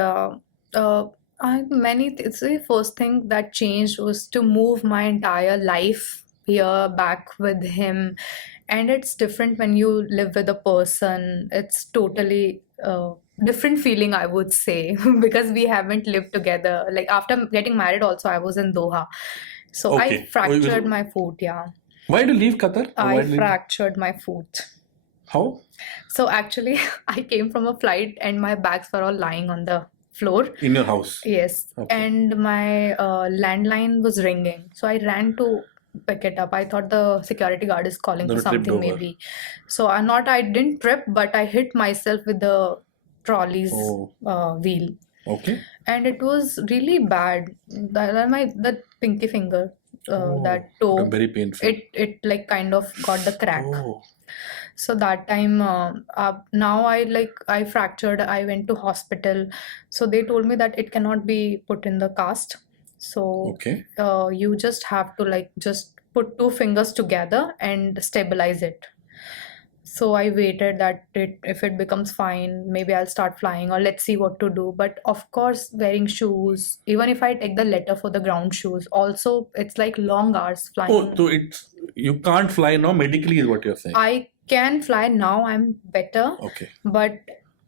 it's the first thing that changed was to move my entire life here back with him. And it's different when you live with a person. It's totally different feeling, I would say, because we haven't lived together. Like after getting married, also I was in Doha, so I Okay. Oh, you fractured was- my foot. Yeah, Why did you leave Qatar? Or why I did you leave? fractured my foot. How? So actually, I came from a flight and my bags were all lying on the floor. In your house? Yes, Okay. and my landline was ringing. So I ran to pick it up. I thought the security guard is calling Then for you tripped something, over. maybe. So I didn't trip, but I hit myself with the trolley's Oh, wheel, okay. and it was really bad. The pinky finger, that toe, Very painful. it like kind of got the crack. Oh, So that time, now I fractured. I went to hospital. So they told me that it cannot be put in the cast. So okay. you just have to just put two fingers together and stabilize it. So I waited that if it becomes fine, maybe I'll start flying or let's see what to do. But of course, wearing shoes, even if I take the letter for the ground shoes, also it's like long hours Oh, flying. so you can't fly now medically is what you're saying. I can fly now, I'm better, Okay. but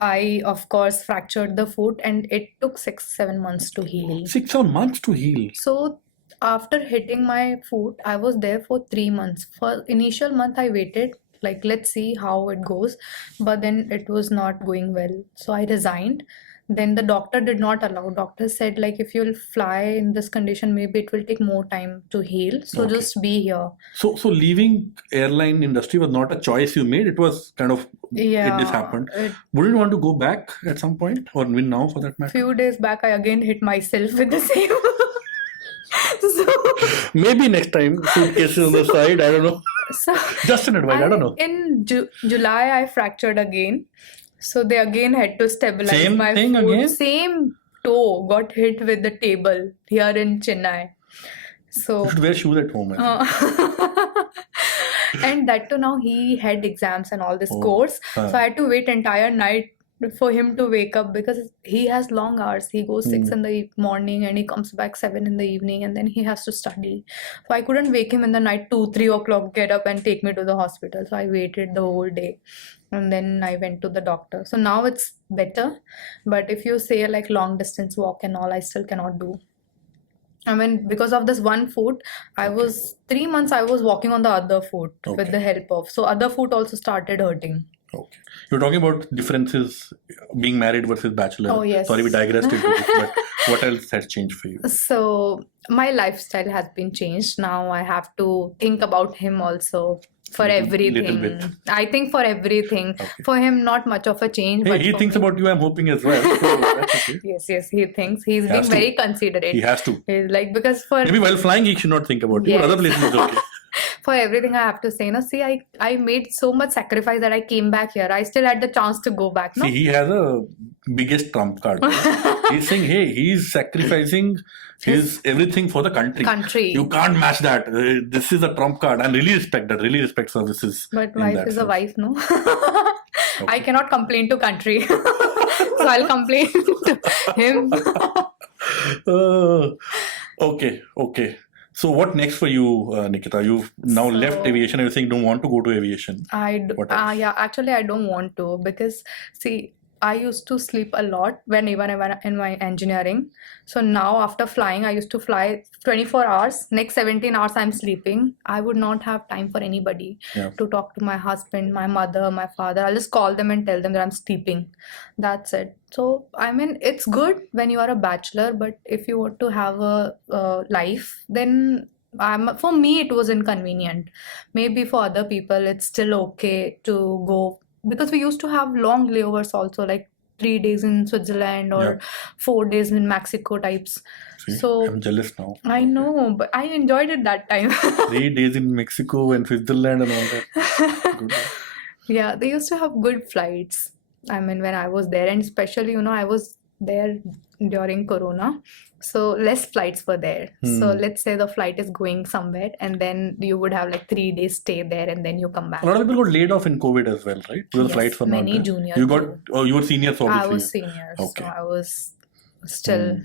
I of course fractured the foot and it took 6-7 months to heal. 6-7 months to heal. So after hitting my foot, I was there for 3 months. For initial month, I waited, like let's see how it goes, but then it was not going well. So I resigned. Then the doctor did not allow. Doctor said like if you'll fly in this condition, maybe it will take more time to heal. So Okay. just be here. So leaving airline industry was not a choice you made. It was kind of this Yeah, happened. it, Wouldn't you want to go back at some point or win now for that matter? few days back, I again hit myself with the same. So, Maybe next time, suitcases on the side. I don't know. so Just an advice. I don't know. in July, I fractured again. So they again had to stabilize Same my thing foot. again? Same toe got hit with the table here in Chennai. So You should wear shoes at home. I think. and that too, now he had exams and all this Oh, course. huh. So I had to wait entire night for him to wake up because he has long hours. He goes 6 in the morning and he comes back 7 in the evening and then he has to study. So I couldn't wake him in the night 2-3 o'clock, get up and take me to the hospital. So I waited the whole day and then I went to the doctor. So now it's better. But if you say like long distance walk and all, I still cannot do. I mean, because of this one foot, I was 3 months I was walking on the other foot with Okay. the help of. So other foot also started hurting. Okay. You're talking about differences being married versus bachelor. Oh, yes. Sorry, we digressed into this, but what else has changed for you? So my lifestyle has been changed. Now I have to think about him also for Little everything. bit. I think for everything. Okay. For him, not much of a change. Hey, but he for thinks me- about you, I'm hoping as well. So that's okay. Yes, he thinks. He's He being has to. very considerate. He has to. He's like, because for Maybe while flying, he should not think about you. But Yes. other places, it's okay. for everything I have to say, no, see, I made so much sacrifice that I came back here. I still had the chance to go back, no? See, he has a biggest trump card. He's saying, hey, he's sacrificing his everything for the country. Country. You can't match that. This is a trump card. And really respect that. Really respect services. But in wife that is a sense. wife, no? I Okay. cannot complain to country. So I'll complain to him. Uh, okay. So what next for you, Nikita? You've now left So aviation. You're saying you don't want to go to aviation. What else? yeah, actually, I don't want to because see, I used to sleep a lot when even in my engineering. So now after flying, I used to fly 24 hours. Next 17 hours, I'm sleeping. I would not have time for anybody Yeah. to talk to my husband, my mother, my father. I'll just call them and tell them that I'm sleeping. That's it. So, I mean, it's good when you are a bachelor, but if you want to have a life, then for me, it was inconvenient. Maybe for other people, it's still okay to go because we used to have long layovers also, like 3 days in Switzerland Yeah. or 4 days in Mexico types. See, So, I'm jealous now. I know, but I enjoyed it that time. 3 days in Mexico and Switzerland and all that. Good. Yeah, they used to have good flights. I mean, when I was there, and especially, I was there during Corona, so less flights were there. So let's say the flight is going somewhere, and then you would have like 3 days stay there, and then you come A back. lot of people got laid off in COVID as well, right? Because the flights Yes, were not many there. juniors You got, too. you were senior, so I obviously. was senior, so Okay. I was still,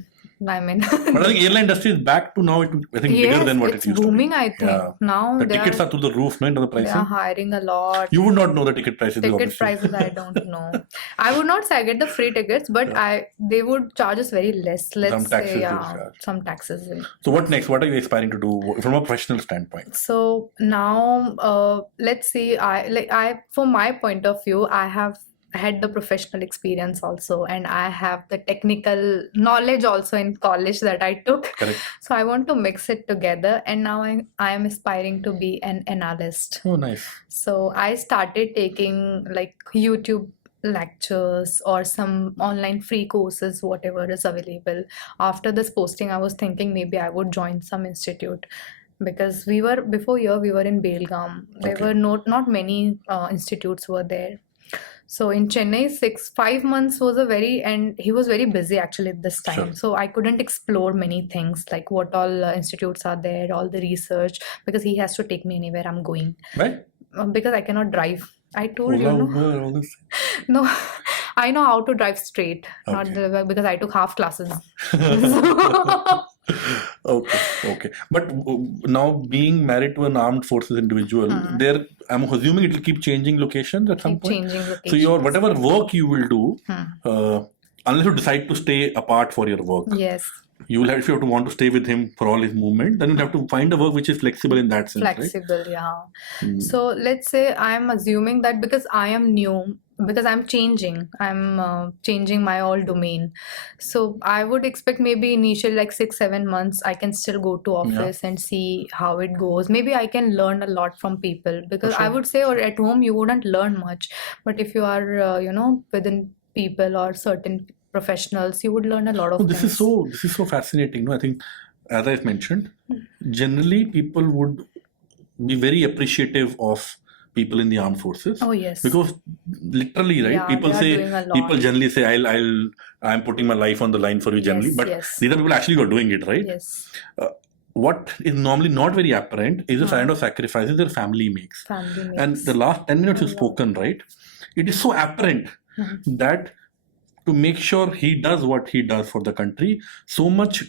I mean, But I think airline industry is back to now, I think, bigger yes, than what it it's used to be. booming, I think. Yeah. Now The tickets are through the roof, no, in terms of they are pricing. hiring a lot. You would not know the ticket prices, Ticket obviously. prices, I don't know. I would not say I get the free tickets, but Yeah. they would charge us very less. Some Let's taxes say, they'll yeah, charge. some taxes. So what next? What are you aspiring to do from a professional standpoint? So now, let's see. From my point of view, I have had the professional experience also, and I have the technical knowledge also in college that I took. Correct. So I want to mix it together, and now I am aspiring to be an analyst. Oh, nice. So I started taking like YouTube lectures or some online free courses, whatever is available. After this posting, I was thinking maybe I would join some institute because we were in Belgaum. There Okay. were not many institutes were there. So in Chennai, 5 months was and he was very busy actually at this time. Sure. So I couldn't explore many things like what all institutes are there, all the research, because he has to take me anywhere I'm going. Right? Because I cannot drive. I told you, Ola, no? Uber, all this. No, I know how to drive straight, not Okay. because I took half classes. Okay. But now being married to an armed forces individual, there I'm assuming it will keep changing locations at some Keep point. changing So your locations. whatever work you will do, unless you decide to stay apart for your work, Yes, you will have, if you have to want to stay with him for all his movement, then you have to find a work which is flexible in that sense, right? flexible, yeah. Mm. So let's say I'm assuming that because I am new, because I'm changing my whole domain. So I would expect maybe initially like 6-7 months I can still go to Yeah. office and see how it goes. Maybe I can learn a lot from people because I sure. would say, or at home you wouldn't learn much, but if you are within people or certain professionals, you would learn a lot of Oh, this is things. so fascinating. No, I think, as I've mentioned, generally people would be very appreciative of people in the armed forces Oh yes, because literally, right? yeah, People they are say, doing a people lot. generally say, I'm putting my life on the line for you generally, Yes, but yes, these are people actually who are doing it, right? yes. What is normally not very apparent is the kind Hmm. of sacrifices their family makes. Family And makes the last 10 minutes a you've lot. spoken, right? It is so apparent Mhm. that to make sure he does what he does for the country, so much,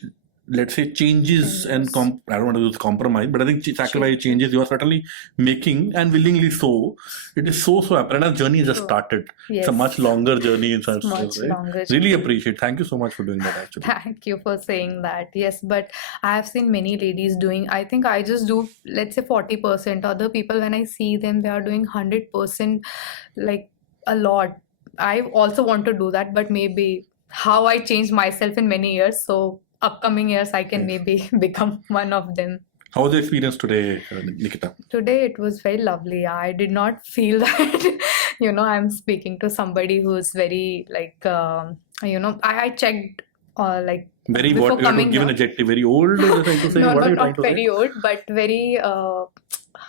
let's say, changes and Changes. I don't want to use compromise, but I think sacrifice changes you are certainly making and willingly so. It is so apparent. Our journey has just So, started. It's a much yes, longer journey in such it's much right? longer Really journey. appreciate. Thank you so much for doing that actually. Thank you for saying that. Yes, but I have seen many ladies doing, I think I just do, let's say 40%. Other people, when I see them, they are doing 100%, like a lot. I also want to do that, but maybe how I changed myself in many years. So upcoming years, I can Yes. maybe become one of them. How was the experience today, Nikita? Today it was very lovely. I did not feel that, I'm speaking to somebody who's very like, I checked like Very before what? You have to coming give an here. adjective. Very old, you're trying to say? No, What are you trying not to say? very old, but very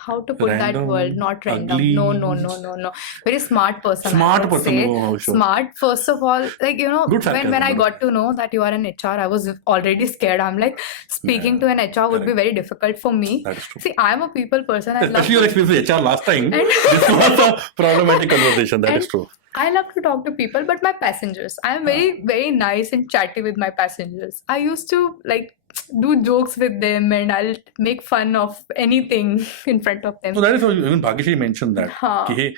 how to put that word? Random, Not random. No. ugly, Very smart person, I smart would person. say. Oh, sure. Smart, first of all, like Good when sarcasm, I but got to know that you are an HR, I was already scared. I'm like, speaking yeah, to an HR would be correct. very difficult for me. That is true. See, I'm a people person. I love Especially your to, experience with HR last time. and This was a problematic conversation. That is and true. I love to talk to people, but my passengers. I am very, very nice and chatty with my passengers. I used to like do jokes with them and I'll make fun of anything in front of them. So that is how even Bhagyashree mentioned that. Huh. Ki, hey,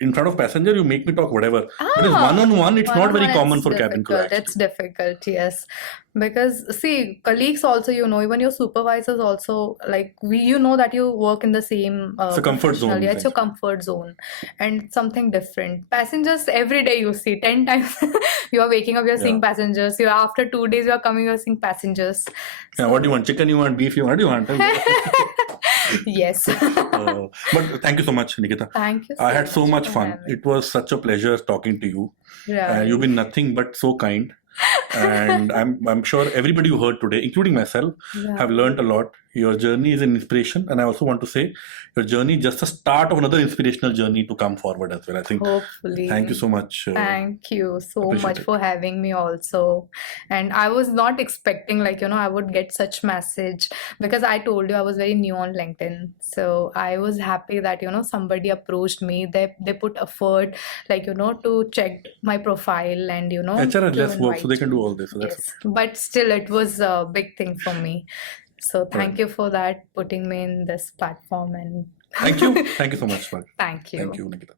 in front of passenger, you make me talk whatever. But it's one-on-one, it's not very One-on-one, common it's for cabin crew. difficult. It's difficult, yes. Because see, colleagues also, even your supervisors also, like you know that you work in the same It's a comfort zone. professional. Yeah, it's your comfort zone and something different. Passengers every day you see 10 times you are waking up, you're seeing passengers. You after 2 days you are coming, you're seeing passengers. Yeah, what do you want? Chicken you want? Beef you want? What do you want? Yes. But thank you so much, Nikita. Thank you. I had so much for fun. having me. It was such a pleasure talking to you. Right. You've been nothing but so kind. And I'm sure everybody who heard today, including myself, have learned a lot. Your journey is an inspiration, and I also want to say your journey is just the start of another inspirational journey to come forward as well. I think. Hopefully. Thank you so much. Thank you so Appreciate much it. for having me also. And I was not expecting I would get such message because I told you I was very new on LinkedIn. So I was happy that, somebody approached me. They put effort, to check my profile and, HR has to less work, so they invite. can do all this. So that's Yes. But still it was a big thing for me. So thank you for that, putting me in this platform and Thank you. Thank you so much, Swag. thank you. Thank you, Nikita.